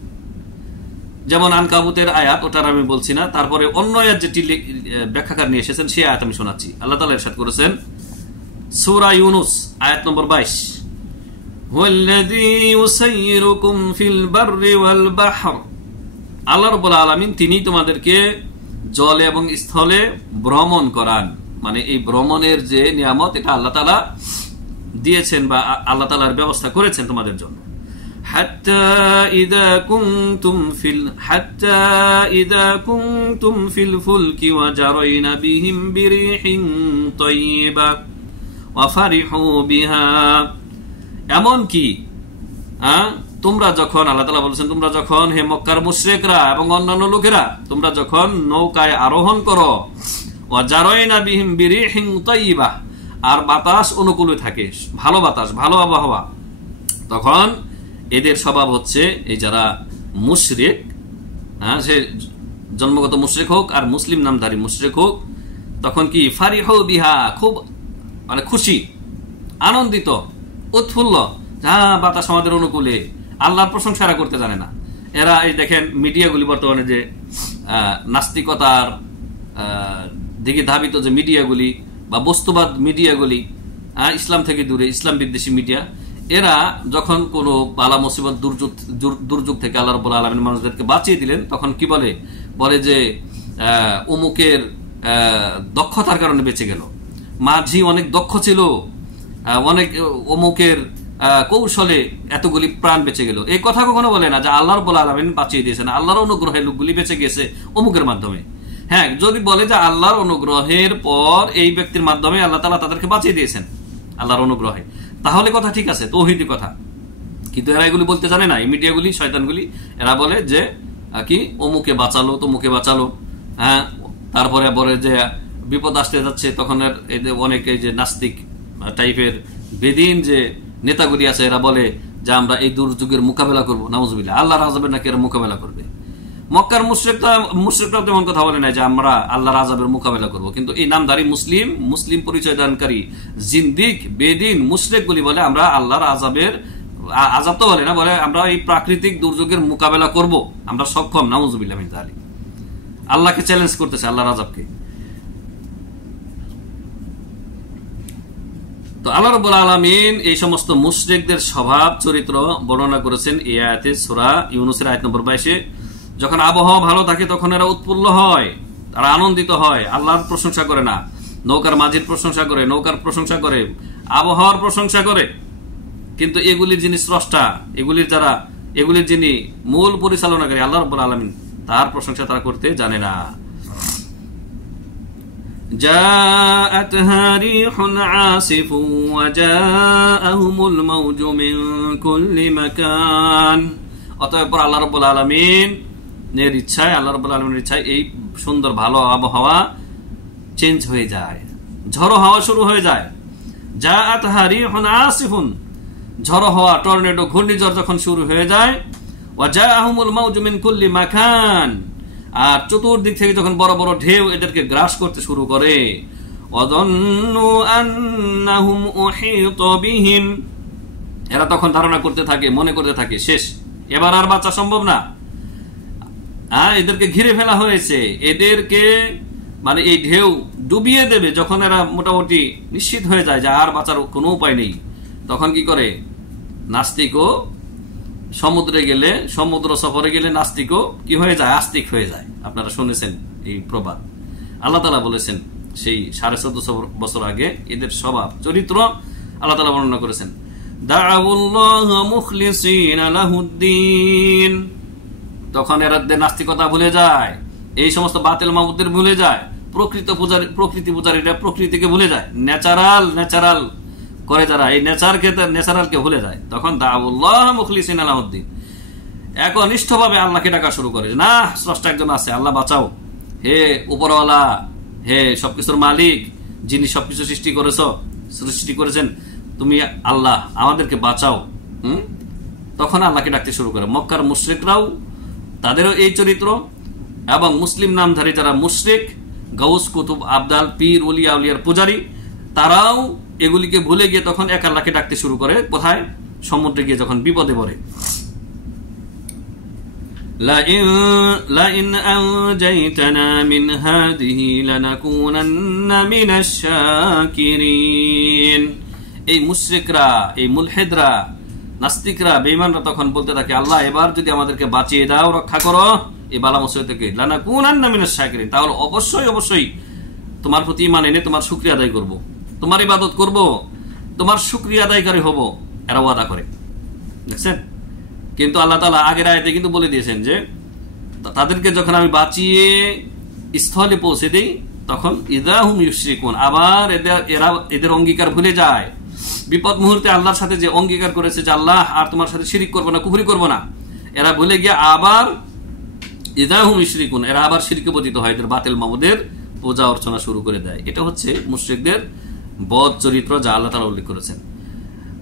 যেমন আনকাবুতের আয়াত, ওটার আমি বলছি না, তারপরে অন্য আয়াত যেটি ব্যাখ্যাকার নিয়ে এসেছেন সেই আয়াত আমি শোনাচ্ছি। আল্লাহ তাআলা ইরশাদ করেছেন সূরা ইউনুস আয়াত নম্বর 22, হুয়াল্লাযী ইউসাইয়িরুকুম ফিল বাররি ওয়াল বাহর, আল্লাহ রাব্বুল আলামিন তিনি তোমাদেরকে জলে এবং স্থলে ভ্রমণ করান। মানে এই ভ্রমণের যে নিয়ামত, এটা আল্লাহ তাআলা দিয়েছেন বা আল্লাহ তাআলার ব্যবস্থা করেছেন তোমাদের জন্য। حتى إذا كنتم في الفلك وجرين بهم بريح طيبة وفرحوا بها, এমন কি তোমরা যখন, আল্লাহ তাআলা বলেছেন, তোমরা যখন, হে মক্কার মুশরিকরা এবং অন্যান্য লোকেরা, তোমরা যখন নৌকায় আরোহণ করো, ওয়াজারাইনা বিহিম বিরিহিন তাইয়্যিবা, আর বাতাস অনুকূলে থাকে, ভালো বাতাস, ভালো আবহাওয়া, তখন এদের স্বভাব হচ্ছে, এই যারা মুশরিক, সে জন্মগত মুশরিক হোক আর মুসলিম নামধারী মুশরিক হোক, তখন কি ফারিহু বিহা, খুব মানে খুশি, আনন্দিত, উৎফুল্ল, হ্যাঁ বাতাস আমাদের অনুকূলে। আল্লাহর প্রশংসা এরা করতে জানে না। এরা এই দেখেন মিডিয়াগুলি বর্তমানে যে নাস্তিকতার দিকে ধাবিত যে মিডিয়াগুলি বা বস্তুবাদ মিডিয়াগুলি, ইসলাম থেকে দূরে ইসলাম বিদ্বেষী মিডিয়া, এরা যখন কোনো বালা মুসিবত দুর্যোগ থেকে আল্লাহ রাব্বুল আলামিন মানুষদেরকে বাঁচিয়ে দিলেন, তখন কি বলে যে অমুকের দক্ষতার কারণে বেঁচে গেল, মাঝি অনেক দক্ষ ছিল, অনেক অমুকের কৌশলে এতগুলি প্রাণ বেঁচে গেল। এই কথা কখনো বলে না যে আল্লাহ রাব্বুল আলামিন বাঁচিয়ে দিয়েছেন, আল্লাহর অনুগ্রহে লোকগুলি বেঁচে গেছে অমুকের মাধ্যমে। হ্যাঁ, যদি বলে যে আল্লাহর অনুগ্রহের পর এই ব্যক্তির মাধ্যমে আল্লাহ তাআলা তাদেরকে বাঁচিয়ে দিয়েছেন আল্লাহর অনুগ্রহে, তাহলে কথা ঠিক আছে, তৌহিদি কথা। কিন্তু এরা এগুলি বলতে জানে না। এই মিডিয়াগুলি, শয়তানগুলি, এরা বলে যে কি অমুকে বাঁচালো, তমুকে বাঁচালো। হ্যাঁ, তারপরে বলে যে বিপদ আসতে যাচ্ছে, তখন অনেকে যে নাস্তিক টাইপের বেদিন যে নেতাগুলি আছে, এরা বলে যে আমরা এই দুর্যোগের মোকাবেলা করবো। নাউজুবিল্লাহ, আল্লাহর আযাবের নাকি এরা মোকাবেলা করবে। মক্কার মুশরিকরাও তেমন কথা বলে নাই যে আমরা আল্লাহর আযাবের মোকাবেলা করব, কিন্তু এই নামধারী মুসলিম পরিচয় দানকারী জিন্দিক বেদিন মুশরিকগুলি বলে আমরা আল্লাহর আযাব তো বলে না, বলে আমরা এই প্রাকৃতিক দুর্যোগের মোকাবেলা করব, আমরা সক্ষম। নাউজুবিল্লাহ মিন যালিক, আল্লাহকে চ্যালেঞ্জ করতেছে, আল্লাহর আযাবকে। তো আল্লাহ রাব্বুল আলামিন এই সমস্ত মুশরিকদের স্বভাব চরিত্র বর্ণনা করেছেন এই আয়াতে, সূরা ইউনূসের আয়াত নম্বর 22-এ। যখন আবহাওয়া ভালো থাকে তখন এরা উৎফুল্ল হয়, তারা আনন্দিত হয়, আল্লাহর প্রশংসা করে না, নৌকার মাঝির প্রশংসা করে, নৌকার প্রশংসা করে, আবহাওয়ার প্রশংসা করে। কিন্তু এগুলির যিনি স্রষ্টা, এগুলির যিনি মূল পরিচালনাকারী আল্লাহ রাব্বুল আলামিন, তার প্রশংসা তারা করতে জানে না। جاءتها ريح عاصف وجاءهم الموج من كل مكان। অতঃপর আল্লাহ রাব্বুল আলামিনের ইচ্ছায়, আল্লাহ রাব্বুল আলামিনের ইচ্ছায় এই সুন্দর ভালো আবহাওয়া চেঞ্জ হয়ে যায়, ঝড়ো হাওয়া শুরু হয়ে যায়। জাআতহা রিহুন আসিফুন, ঝড়ো হাওয়া, টর্নেডো, ঘূর্ণিঝড় যখন শুরু হয়ে যায়। ওয়া জাআহুমুল মাউজু মিন কুল্লি মাকান, আর চতুর্দিক থেকে যখন বড় বড় ঢেউ এদেরকে গ্রাস করতে শুরু করে। ওয়াযান্নু আন্নাহুম উহিতা বিহিম, এরা তখন ধারণা করতে থাকে, মনে করতে থাকে শেষ, এবার আর বাঁচা সম্ভব না, এদেরকে ঘিরে ফেলা হয়েছে, এদেরকে মানে এই ঢেউ ডুবিয়ে দেবে। যখন এরা মোটামুটি নিশ্চিত হয়ে যায় যে আর বাঁচার কোনো উপায় নেই, তখন কি করে, নাস্তিকও সমুদ্রে গেলে, সমুদ্র সফরে গেলে নাস্তিকও কি হয়ে যায়, আস্তিক হয়ে যায়। আপনারা শুনেছেন এই প্রবাদ, আল্লাহ তাআলা বলেছেন সেই 1450 বছর আগে এদের স্বভাব চরিত্র আল্লাহ তাআলা বর্ণনা করেছেন। দাউল্লাহ মুখলিসিনা লাহুদ্দিন, তখন এরা নাস্তিকতা ভুলে যায়, এই সমস্ত বাতিল মাবুদদের ভুলে যায়, প্রকৃতি পূজারীরা প্রকৃতিকে ভুলে যায়, ন্যাচারাল করে যারা, এই ন্যাচারালকে ভুলে যায়। তখন দাউল্লাহ মুখলিসিনা লাহুদ্দিন, একনিষ্ঠভাবে আল্লাহকে ডাকা শুরু করে, না স্রষ্টা একজন আছে, আল্লাহ বাঁচাও, হে উপরওয়ালা, হে সবকিছুর মালিক, যিনি সবকিছু সৃষ্টি করেছেন, তুমি আল্লাহ, আমাদেরকে বাঁচাও। তখন আল্লাহকে ডাকতে শুরু করে। মক্কার মুশরিকরাও, তাদেরও এই চরিত্র, এবং মুসলিম নামধারী যারা মুশরিক, গাউস কুতুব আবদাল, পীর ওলিয়া উলিয়ার পূজারী, তারাও এগুলিকে ভুলে গিয়ে তখন এক আল্লাহকে ডাকতে শুরু করে। কোথায়? সমুদ্রে গিয়ে যখন বিপদে পড়ে। লাইন আনজাইতানা মিন হাদিহি লানাকুনান্না মিনাশ শাকিরিন, এই মুশরিকরা, এই মুলহিদরা, নাস্তিকরা, বেঈমানরা তখন বলতে থাকে, আল্লাহ এবার যদি আমাদেরকে বাঁচিয়ে দাও, রক্ষা করো এই বালা মুসিবত থেকে, লানাকুনান্না মিনাশ শাকিরিন, তাহলে অবশ্যই তোমার প্রতি ঈমান এনে তোমার শুকরিয়া আদায় করব, তোমার ইবাদত করব, তোমার শুকরিয়া আদায়কারী হব, এরা ওয়াদা করে। দেখছেন? কিন্তু আল্লাহ তাআলা আগের আয়াতে কিন্তু বলে দিয়েছেন যে তাদেরকে যখন আমি বাঁচিয়ে স্থলে পৌঁছে দেই, তখন ইদাহুম ইউশরিকুন, আবার এদের অঙ্গীকার ভুলে যায়। বিপদ মুহূর্তে আল্লাহর সাথে যে অঙ্গীকার করেছে যে আল্লাহ আর তোমার সাথে শিরিক করবো না, কুফরি করবো না, এরা ভুলে গিয়ে আবার ইদাহুম ইউশরিকুন, এরা আবার শিরকে পতিত হয়, এদের বাতিল মাবুদের পূজা অর্চনা শুরু করে দেয়। এটা হচ্ছে মুশরিকদের বদ চরিত্র, যা আল্লাহ তাআলা উল্লেখ করেছেন।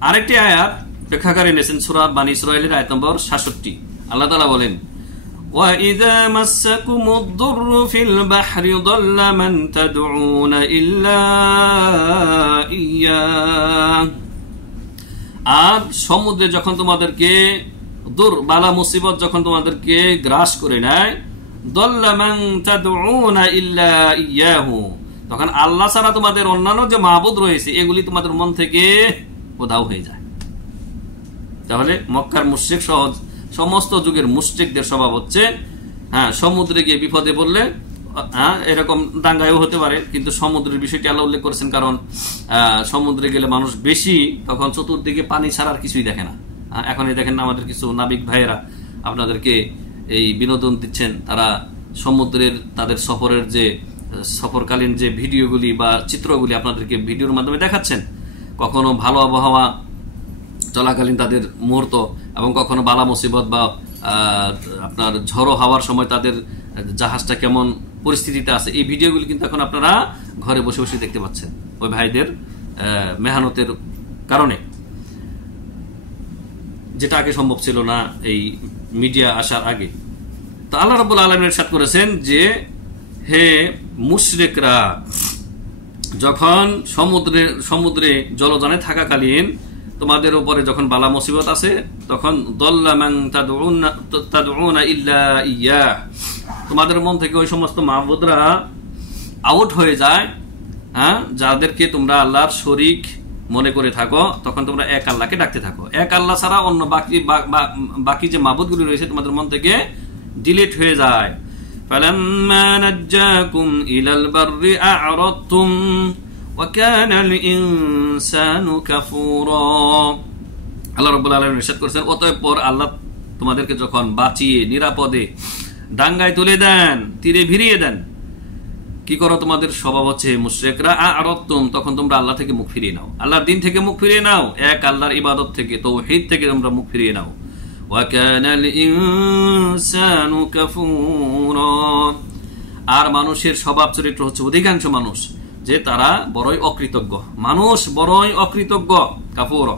আরেকটি আয়াত ব্যাখ্যাকারী এনেছেন সূরা বানী ইসরাঈলের আয়াত নম্বর 66। আল্লাহ তাআলা বলেন, وَإِذَا مَسَّكُمُ الضُّرُّ فِي الْبَحْرِ ضَلَّ مَنْ تَدْعُونَ إِلَّا إِيَّاهُ। আর সমুদ্রে যখন তোমাদেরকে বালা মুসিবত যখন তোমাদেরকে গ্রাস করে নেয়, দল্লা মান তাদউনা ইল্লা ইয়াহু, তখন আল্লাহ ছাড়া তোমাদের অন্যান্য যে মাবুদ রয়েছে এগুলি তোমাদের মন থেকে উধাও হয়ে যায়। তাহলে মক্কার মুশরিক সহ সমস্ত যুগের মুশরিকদের স্বভাব হচ্ছে সমুদ্রে গিয়ে বিপদে পড়লে এরকম দাঙ্গায়ও হতে পারে, কিন্তু সমুদ্রের বিষয়টি আল্লাহ উল্লেখ করেছেন, কারণ সমুদ্রে গেলে মানুষ বেশি, তখন চতুর্দিকে পানি ছাড়ার কিছুই দেখে না। এখন দেখেন না, আমাদের কিছু নাবিক ভাইয়েরা আপনাদেরকে এই বিনোদন দিচ্ছেন, তারা সমুদ্রের তাদের সফরের যে সফরকালীন যে ভিডিওগুলি বা চিত্রগুলি আপনাদেরকে ভিডিওর মাধ্যমে দেখাচ্ছেন, কখনো ভালো আবহাওয়া চলাকালীন তাদের মুহূর্ত এবং কখনো বালা মুসিবত বা আপনার ঝড়ো হওয়ার সময় তাদের জাহাজটা কেমন পরিস্থিতিতে আছে, এই ভিডিওগুলি কিন্তু এখন আপনারা ঘরে বসে বসে দেখতে পাচ্ছেন ওই ভাইদের মেহনতের কারণে, যেটা আগে সম্ভব ছিল না এই মিডিয়া আসার আগে। তো আল্লাহ রাব্বুল আলামিন ইরশাদ করেছেন যে, হে মুশরিকরা, যখন সমুদ্রে জলযানে থাকাকালীন তোমাদের উপরে যখন বালা মুসিবত আছে, তখন দল্লা মান তাদউনা ইল্লা ইয়া, তোমাদের মন থেকে ওই সমস্ত মাবুদরা আউট হয়ে যায়, যাদেরকে তোমরা আল্লাহর শরীক মনে করে থাকো, তখন তোমরা এক আল্লাহকে ডাকতে থাকো। এক আল্লাহ ছাড়া অন্য বাকি যে মাবুদগুলি রয়েছে তোমাদের মন থেকে ডিলিট হয়ে যায়। ফালাম্মা নাজ্জাকুম ইলাল বাররি আ'রাদতুম ওয়া কানাল ইনসানু কাফুরা। আল্লাহ রাব্বুল আলামিন ইরশাদ করেছেন, অতঃপর আল্লাহ তোমাদেরকে যখন বাঁচিয়ে নিরাপদে ডাঙ্গায় তুলে দেন, তীরে ভিড়িয়ে দেন, কি করো? তোমাদের স্বভাব হচ্ছে মুশরিকরা আ'রাদতুম, তখন তোমরা আল্লাহ থেকে মুখ ফিরিয়ে নাও, আল্লাহর দ্বীন থেকে মুখ ফিরিয়ে নাও, এক আল্লাহর ইবাদত থেকে, তাওহীদ থেকে তোমরা মুখ ফিরিয়ে নাও। ওয়া কানাল ইনসানু কাফুরা, আর মানুষের স্বভাব চরিত্র হচ্ছে, অধিকাংশ মানুষ যে তারা বড়ই অকৃতজ্ঞ, মানুষ বড়ই অকৃতজ্ঞ, কাফুরা।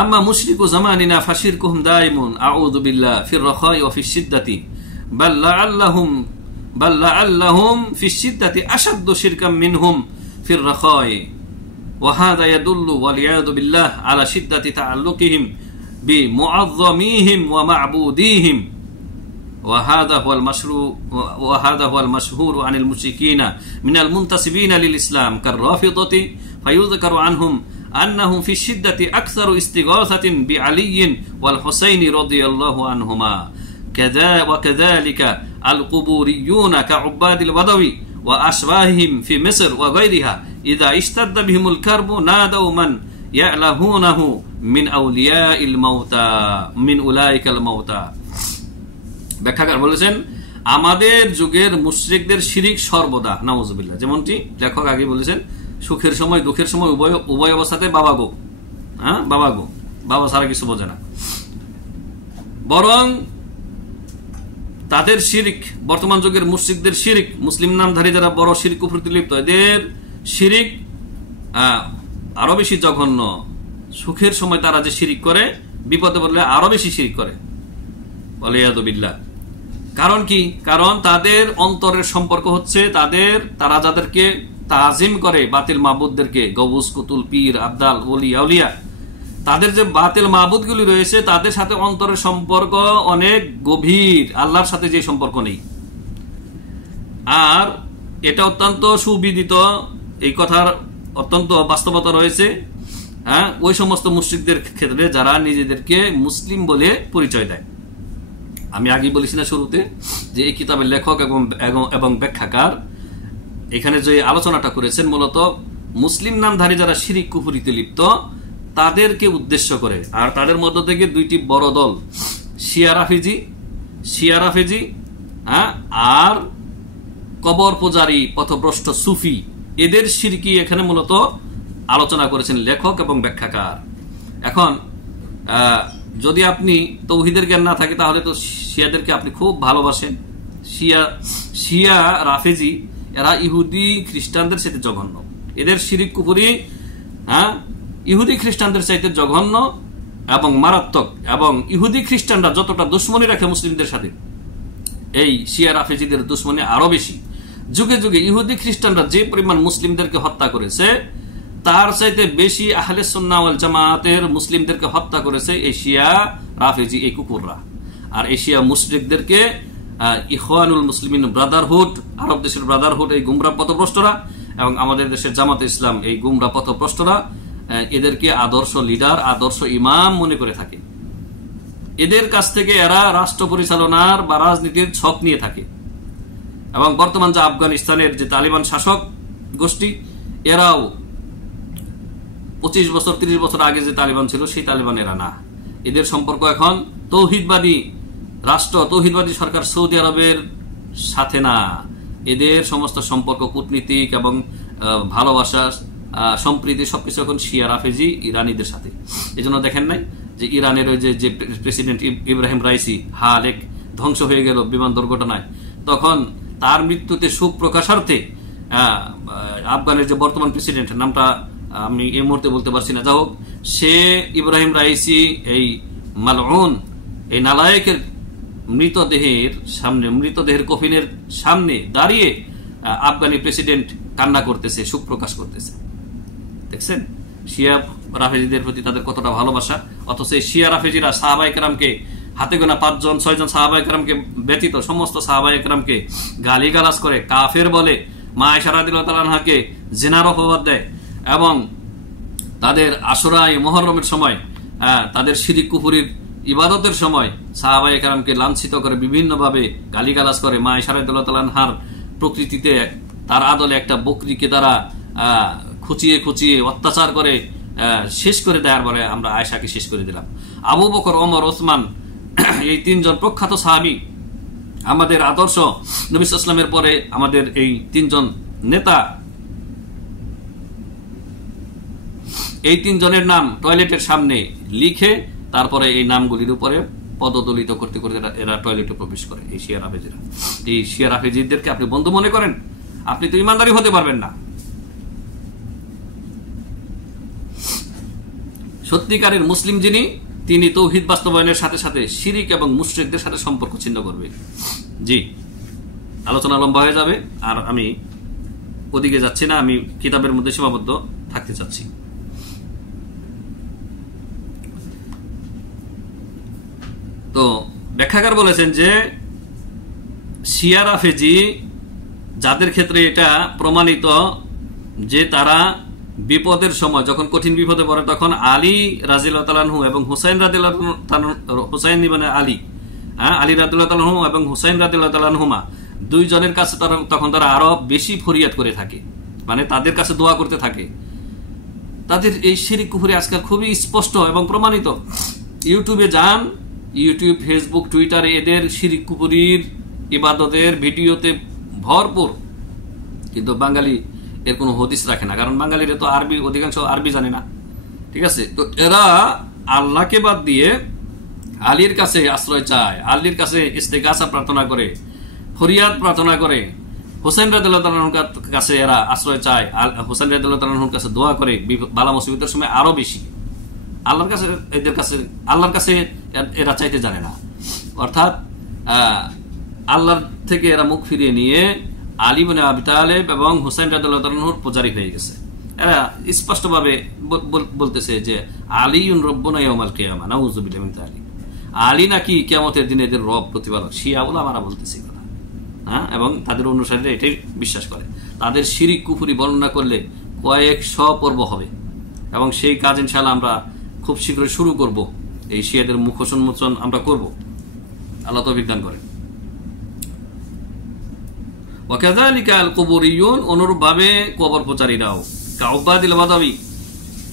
আম্মা মুশরিকু জামানিনা ফাশিরকুহুম দাইমুন আউযু বিল্লাহ ফির রাখাই ওয়া ফিশ শিদ্দাতি বাল লাআল্লাহুম ফিশ শিদ্দাতি আশাদ্দু শিরকাম মিনহুম ফির রাখাই ওয়া হাযা ইয়াদুল্লু ওয়াল ইয়াযু বিল্লাহ আলা শিদ্দাতি তাআল্লুকিহিম বিমুআযযামিহিম ওয়া মা'বুদিহিম وهذا هو المشهور عن المشركين من المنتسبين للإسلام كالرافضة، فيذكر عنهم أنهم في الشدة أكثر استغاثة بعلي والحسين رضي الله عنهما، وكذلك القبوريون كعباد البدوي وأشباههم في مصر وغيرها إذا اشتد بهم الكرب نادوا من يألهونه من أولياء الموتى من أولئك الموتى। ব্যাখ্যাকার বলেছেন, আমাদের যুগের মুশরিকদের শিরিক সর্বদা, নাউযুবিল্লাহ, যেমনটি লেখক আগে বলেছেন, সুখের সময় দুঃখের সময় উভয় অবস্থাতে বাবা গো, বাবা ছাড়া কিছু বোঝে না। বরং তাদের শিরিক, বর্তমান যুগের মুশরিকদের শিরিক, মুসলিম নামধারী যারা বড় শিরিক কুফরিতে লিপ্ত, এদের শিরিক আরো বেশি জঘন্য। সুখের সময় তারা যে শিরিক করে, বিপদে পড়লে আরো বেশি শিরিক করে, ওয়ালিয়াযু বিল্লাহ। কারণ কি? কারণ তাদের অন্তরের সম্পর্ক হচ্ছে তারা যাদেরকে তাজিম করে, বাতিল মাবুদদেরকে, গৌস, কুতুল, পীর, আবদাল, ওলি, আউলিয়া, তাদের যে বাতিল মাবুদগুলি রয়েছে তাদের সাথে অন্তরের সম্পর্ক অনেক গভীর, আল্লাহর সাথে যে সম্পর্ক নেই। আর এটা অত্যন্ত সুবিদিত, এই কথার অত্যন্ত বাস্তবতা রয়েছে ওই সমস্ত মুশরিকদের ক্ষেত্রে যারা নিজেদেরকে মুসলিম বলে পরিচয় দেয়। আমি আগে বলেছি না শুরুতে যে এই কিতাবের লেখক এবং ব্যাখ্যাকার এখানে যে আলোচনাটা করেছেন মূলত মুসলিম নামধারী যারা শিরিক কুফরিতে লিপ্ত তাদেরকে উদ্দেশ্য করে। আর তাদের মধ্য থেকে দুইটি বড় দল, শিয়া রাফেজি আর কবর পূজারী পথভ্রষ্ট সুফি, এদের শিরকি এখানে মূলত আলোচনা করেছেন লেখক এবং ব্যাখ্যাকার। এখন যদি আপনি তৌহিদের জ্ঞান না থাকে তাহলে তো শিয়াদেরকে আপনি খুব ভালোবাসেন। শিয়া রাফেজি এরা ইহুদি খ্রিস্টানদের সাথে জঘন্য, এদের শিরিক কুফরি ইহুদি খ্রিস্টানদের চাইতে জঘন্য এবং মারাত্মক, এবং ইহুদি খ্রিস্টানরা যতটা দুশ্মনী রাখে মুসলিমদের সাথে, এই শিয়া রাফেজিদের দুশ্মনী আরো বেশি। যুগে যুগে ইহুদি খ্রিস্টানরা যে পরিমাণ মুসলিমদেরকে হত্যা করেছে, তার চাইতে বেশি আহলে সুন্নাহ ওয়াল জামাতের মুসলিমদেরকে হত্যা করেছে এই শিয়া রাফেজি, এই কুকুররা। আর এই শিয়া মুশরিকদেরকে ইখওয়ানুল মুসলিমিন ব্রাদারহুড, আরব দেশের ব্রাদারহুড, এই গুমরা পথভ্রষ্টরা, এবং আমাদের দেশের জামাতে ইসলাম, এই গুমরা পথভ্রষ্টরা এদেরকে আদর্শ লিডার, আদর্শ ইমাম মনে করে থাকে। এদের কাছ থেকে এরা রাষ্ট্র পরিচালনার বা রাজনীতির ছক নিয়ে থাকে। এবং বর্তমান যে আফগানিস্তানের যে তালিবান শাসক গোষ্ঠী, এরাও 25 বছর 30 বছর আগে যে তালিবান ছিল সেই তালিবান এরা না। এদের সম্পর্ক এখন তৌহিদবাদী রাষ্ট্র, তৌহিদবাদী সরকার সৌদি আরবের সাথে না। এদের সমস্ত সম্পর্ক কূটনীতিক এবং ভালোবাসা, সম্প্রীতি সবকিছু এখন শিয়া রাফেজি ইরানিদের সাথে। এই জন্য দেখেন নাই যে ইরানের ওই যে প্রেসিডেন্ট ইব্রাহিম রাইসি হালেক ধ্বংস হয়ে গেল বিমান দুর্ঘটনায়, তখন তার মৃত্যুতে শোক প্রকাশার্থে আফগানের যে বর্তমান প্রেসিডেন্ট, নামটা আমি এই মুহূর্তে বলতে পারছি না, যা হোক, সে ইব্রাহিম রাইসি এই মালউন, এই নালায়েকের মৃতদেহের সামনে, মৃতদেহের কফিনের সামনে দাঁড়িয়ে আফগানি প্রেসিডেন্ট কান্না করতেছে, শোক প্রকাশ করতেছে। দেখছেন শিয়া রাফেজিদের প্রতি তাদের কতটা ভালোবাসা। অথচ এই শিয়া রাফেজিরা সাহাবায়ে কেরামকে, হাতে গোনা 5 জন 6 জন সাহাবায়ে কেরামকে ব্যতীত সমস্ত সাহাবায়ে কেরামকে গালিগালাজ করে, কাফের বলে, মা আয়েশা রাদিয়াল্লাহু তাআলা আনহাকে জিনার অপবাদ দেয়, এবং তাদের আশুরা মুহররমের সময়, তাদের শিরিক কুফরির ইবাদতের সময় সাহাবায়ে কেরামকে লাঞ্ছিত করে, বিভিন্নভাবে গালিগালাজ করে। মা আয়েশা রাদিয়াল্লাহু তাআলা আনহার প্রকৃতিতে তার আদলে একটা বকরিকে তারা খুঁচিয়ে খুঁচিয়ে অত্যাচার করে শেষ করে দেওয়ার পরে আমরা আয়েশাকে শেষ করে দিলাম। আবু বকর, ওমর, ওসমান, এই 3 জন প্রখ্যাত সাহাবী, আমাদের আদর্শ নবী সাল্লাল্লাহু আলাইহি ওয়াসাল্লামের পরে আমাদের এই 3 জন নেতা, এই 3 জনের নাম টয়লেটের সামনে লিখে তারপরে এই নামগুলির উপরে পদদলিত করতে করতে এরা টয়লেটে প্রবেশ করে। এই শিয়া রাফেজিরা, এই শিয়া রাফেজিদেরকে আপনি বন্ধু মনে করেন? আপনি তো ইমানদারি হতে পারবেন না। সত্যিকারের মুসলিম যিনি, তিনি তৌহিদ বাস্তবায়নের সাথে সাথে শিরিক এবং মুশরিকদের সাথে সম্পর্ক ছিন্ন করবে। জি, আলোচনা লম্বা হয়ে যাবে, আর আমি ওদিকে যাচ্ছি না, আমি কিতাবের মধ্যে সীমাবদ্ধ থাকতে চাচ্ছি। তো ব্যাখ্যাকার বলেছেন যে শিয়া রাফেজি যাদের ক্ষেত্রে এটা প্রমাণিত যে তারা বিপদের সময়, যখন কঠিন বিপদে পড়ে, তখন আলী রাদিয়াল্লাহু তাআলা আনহু এবং হুসাইন রাদিয়াল্লাহু তাআলা, হুসাইন ইবনে আলী, আলী রাদিয়াল্লাহু তাআলা আনহু এবং হুসাইন রাদিয়াল্লাহু তাআলা আনহুমা, 2 জনের কাছে তখন তারা আরো বেশি ফরিয়াদ করে থাকে, মানে তাদের কাছে দোয়া করতে থাকে। তাদের এই শিরক কুফরি আজকাল খুবই স্পষ্ট এবং প্রমাণিত। ইউটিউবে যান, ইউটিউব, ফেসবুক, টুইটারে এদের শিরক কুফরির ইবাদতের ভিডিওতে ভরপুর। কিন্তু বাঙালি এর কোনো হদিস রাখে না, কারণ বাঙালিরা তো আরবি, অধিকাংশ আরবি জানে না। ঠিক আছে, তো এরা আল্লাহকে বাদ দিয়ে আলীর কাছে আশ্রয় চায়, আলীর কাছে ইস্তেগাসা প্রার্থনা করে, ফরিয়াদ প্রার্থনা করে, হুসাইন রাদিয়াল্লাহু তাআলার কাছে এরা আশ্রয় চায়, হুসাইন রাদিয়াল্লাহু তাআলার কাছে দোয়া করে বালা মুসিবতের সময় আরো বেশি। আল্লাহর কাছে, এদের কাছে, আল্লাহর কাছে এরা চাইতে জানে না। অর্থাৎ আল্লাহর থেকে এরা মুখ ফিরিয়ে নিয়ে আলী ইবনে আবি তালেব এবং হুসাইন রাদিয়াল্লাহু তাআলার পূজারী হয়ে গেছে। এরা স্পষ্টভাবে বলতেছে যে আলীউন রব্বুনা ইয়াউমাল কিয়ামা, নাউযু বিল্লাহি মিন যালিক। আলী নাকি কিয়ামতের দিনে এদের রব, প্রতিপালক। শিয়া উলামারা বলতেছে কথা, হ্যাঁ, এবং তাদের অনুসারীরা এটাই বিশ্বাস করে। তাদের শিরিক কুফরি বর্ণনা করলে কয়েকশ পর্ব হবে, এবং সেই কাজ ইনশাআল্লাহ আমরা খুব শীঘ্রই শুরু করব। এই শিয়াদের মুখোশ উন্মোচন আমরা করব, আল্লাহ তৌফিক দান করেন। ওয়াকাযালিকা আল কুবুরিয়ুন, অনুরূপভাবে কবর পূজারীরাও, কাউবাদিল বাদাবি,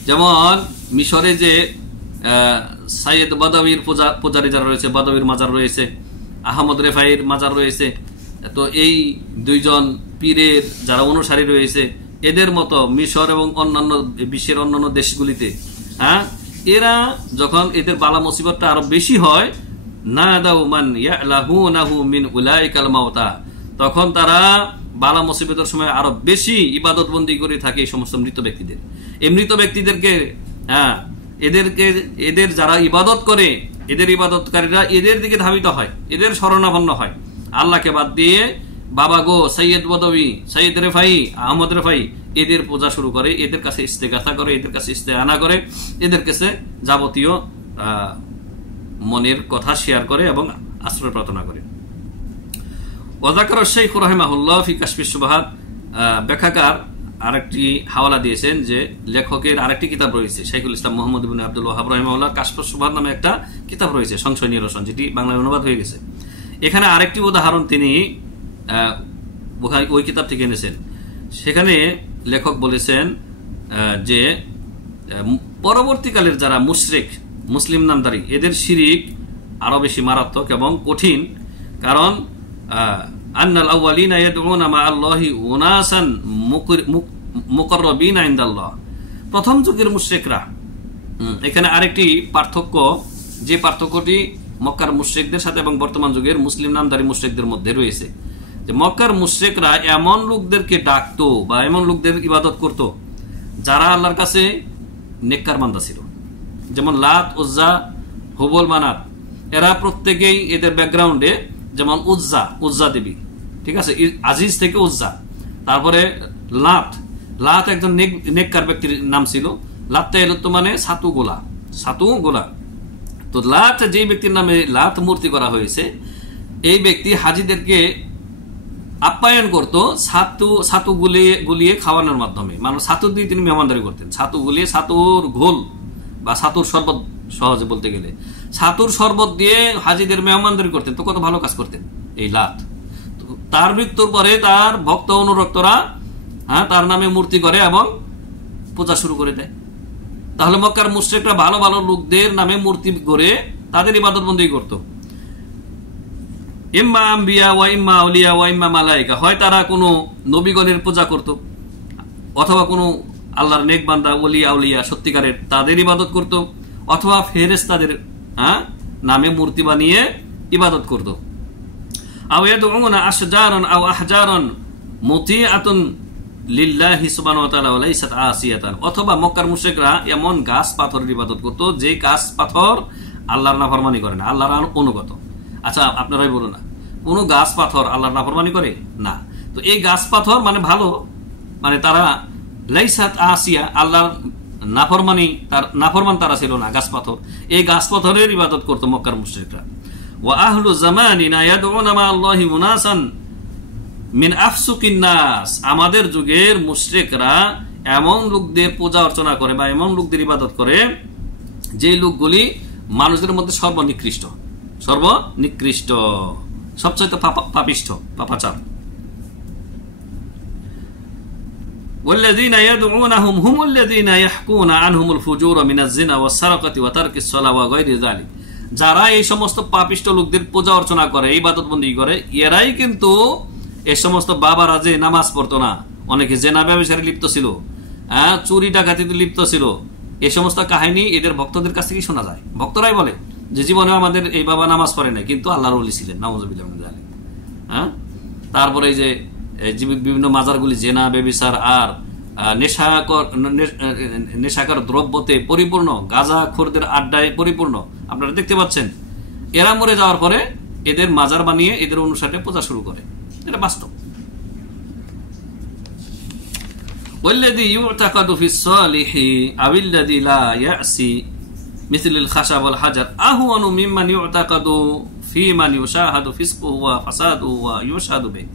যেমন মিশরে যে সাইয়েদ বাদাবির পূজারী যারা রয়েছে, বাদাবির মাজার রয়েছে, আহমদ রেফাইর মাজার রয়েছে, তো এই 2 জন পীরের যারা অনুসারী রয়েছে, এদের মতো মিশর এবং অন্যান্য বিশ্বের অন্যান্য দেশগুলিতে, হ্যাঁ, এরা যখন এদের বালা মুসিবতটা আরো বেশি হয়, নাদাউ মান ইয়ালাহুনাহু মিন উলাইকাল মাউতা, তখন তারা বালা মুসিবতের সময় আরো বেশি ইবাদত বন্দি করে থাকে এই সমস্ত মৃত ব্যক্তিদের। এই মৃত ব্যক্তিদেরকে এদের যারা ইবাদত করে, এদের ইবাদতকারীরা এদের দিকে ধাবিত হয়, এদের শরণাপন্ন হয়। আল্লাহকে বাদ দিয়ে বাবা গো, সৈয়দ বদবী, সৈয়দ রেফাই, আহমদ রেফাই, এদের পূজা শুরু করে, এদের কাছে ইস্তেগাসা করে, এদের কাছে ইস্তেআনা করে, এদের কাছে যাবতীয় মনের কথা শেয়ার করে এবং আশ্রয় প্রার্থনা করে। ওয়াযাকার শাইখ রাহিমাহুল্লাহ ফি কাশফিশ শুবহাত, ব্যাখ্যাকার আরেকটি হাওয়ালা দিয়েছেন যে লেখকের আরেকটি কিতাব রয়েছে, শাইখুল ইসলাম মুহাম্মদ ইবনে আব্দুল ওয়াহাব রাহিমাহুল্লাহ কাশফিশ শুবহাত নামে একটা কিতাব রয়েছে, সংশয় নিরসন, যেটি বাংলায় অনুবাদ হয়ে গেছে। এখানে আরেকটি উদাহরণ তিনি ওই কিতাব থেকে এনেছেন। সেখানে লেখক বলেছেন যে পরবর্তীকালের যারা মুশরিক, মুসলিম নামধারী, এদের শিরিক আরো বেশি মারাত্মক এবং কঠিন। কারণ আন্নাল আউয়ালিনা ইয়াদউনা মা আল্লাহি উনাসান মুকাররাবিনা ইনদাল্লাহ, প্রথম যুগের মুশরিকরা। এখানে আরেকটি পার্থক্য, যে পার্থক্যটি মক্কার মুশরিকদের সাথে এবং বর্তমান যুগের মুসলিম নামধারী মুশরিকদের মধ্যে রয়েছে, যে মক্কার মুশরিকরা এমন লোকদেরকে ডাকতো বা এমন লোকদের ইবাদত করত যারা আল্লাহর কাছে নেককার বান্দা ছিল, যেমন লাত, উজ্জা, হুবল, মানাত। এরা প্রত্যেকেই এদের ব্যাকগ্রাউন্ডে, যেমন উজ্জা দেবী, ঠিক আছে, আজিজ থেকে উজ্জা। তারপরে লাত একজন নেককার ব্যক্তির নাম ছিল। লাতটা এর তো মানে সাতু গোলা। তো লাত, যে ব্যক্তির নামে লাত মূর্তি করা হয়েছে, এই ব্যক্তি হাজিদেরকে আপ্যায়ন করত ছাতু গুলিয়ে খাওয়ানোর মাধ্যমে। মানে ছাতু দিয়ে তিনি মেহমানদারি করতেন, ছাতু গুলিয়ে, ছাতুর ঘোল বা ছাতুর শরবত, সহজে বলতে গেলে ছাতুর শরবত দিয়ে হাজিদের মেহমানদারি করতেন। তো কত ভালো কাজ করতেন এই লাত। তার মৃত্যুর পরে তার ভক্ত অনুরক্তরা তার নামে মূর্তি করে এবং পূজা শুরু করে দেয়। তাহলে মক্কার মুশরিকরা ভালো ভালো লোকদের নামে মূর্তি করে তাদের ইবাদত বন্দী করত। ইম্মা আম্বিয়া ওয়া ইম্মা আউলিয়া ওয়া ইম্মা মালাইকা, হয় তারা কোনো নবীগণের পূজা করত, অথবা কোনো আল্লাহর নেক বান্দা, ওলিয়া আউলিয়া সত্যিকারের, তাদের ইবাদত করত, অথবা ফেরেশতাদের নামে মূর্তি বানিয়ে ইবাদত করত। আও ইয়াদউনা আশজারান আও আহজারান মুতিআতুন লিল্লাহি সুবহানাহু ওয়া তাআলা ওয়া লাইসাত আসিয়াতান, অথবা মক্কার মুশরিকরা এমন গাছ পাথরের ইবাদত করত যে গাছ পাথর আল্লাহর নাফরমানি করে না, আল্লাহর অনুগত। আচ্ছা, আপনারাই বলুন না, কোন গাছ পাথর আল্লাহর নাফরমানি করে না? তো এই গাছ পাথর মানে ভালো, মানে তারা লাইসাত আসিয়া, আল্লাহর নাফরমান তারা ছিল না, গাছ পাথর। এই গাছ পাথরের ইবাদত করত মক্কার মুশরিকরা। ওয়া আহলু জামানিনা ইয়াদউনা মা আল্লাহি মুনাসান মিন আফসুকিন নাস, আমাদের যুগের মুশরিকরা এমন লোকদের পূজা অর্চনা করে বা এমন লোকদের ইবাদত করে যে লোকগুলি মানুষদের মধ্যে সর্বনিকৃষ্ট, সবচাইতে পাপিষ্ঠ, পাপাচার। والذين يدعونهم هم الذين يحكون عنهم الفجور من الزنا والسرقة وترك الصلاة وغير ذلك, যারা এই সমস্ত পাপিষ্ঠ লোকদের পূজা অর্চনা করে, ইবাদত বন্দী করে, এরাই কিন্তু এই সমস্ত বাবারা যে নামাজ পড়তো না, অনেকে জেনা ব্যবসায় লিপ্ত ছিল, চুরি ডাকাতিতে লিপ্ত ছিল, এই সমস্ত কাহিনী এদের ভক্তদের কাছ থেকে শোনা যায়। ভক্তরাই বলে যে জীবনে আমাদের এই বাবা নামাজ পড়ে নাই, কিন্তু আল্লাহর ওলি ছিলেন, নাউযুবিল্লাহ মিন যালিক। তারপরে যে বিভিন্ন মাজারগুলি জেনা, ব্যভিচার আর নেশাকর দ্রব্যতে পরিপূর্ণ, গাঁজাখোরদের আড্ডায় পরিপূর্ণ, আপনারা দেখতে পাচ্ছেন। এরা মরে যাওয়ার পরে এদের মাজার বানিয়ে এদের অনুসারে পূজা শুরু করে, এটা বাস্তব। والذي يعتقد في الصالح أو الذي لا يأسي مثل الخشب والحجر أهون ممن يعتقد في من يشاهد فسقه وفساده ويشهد به।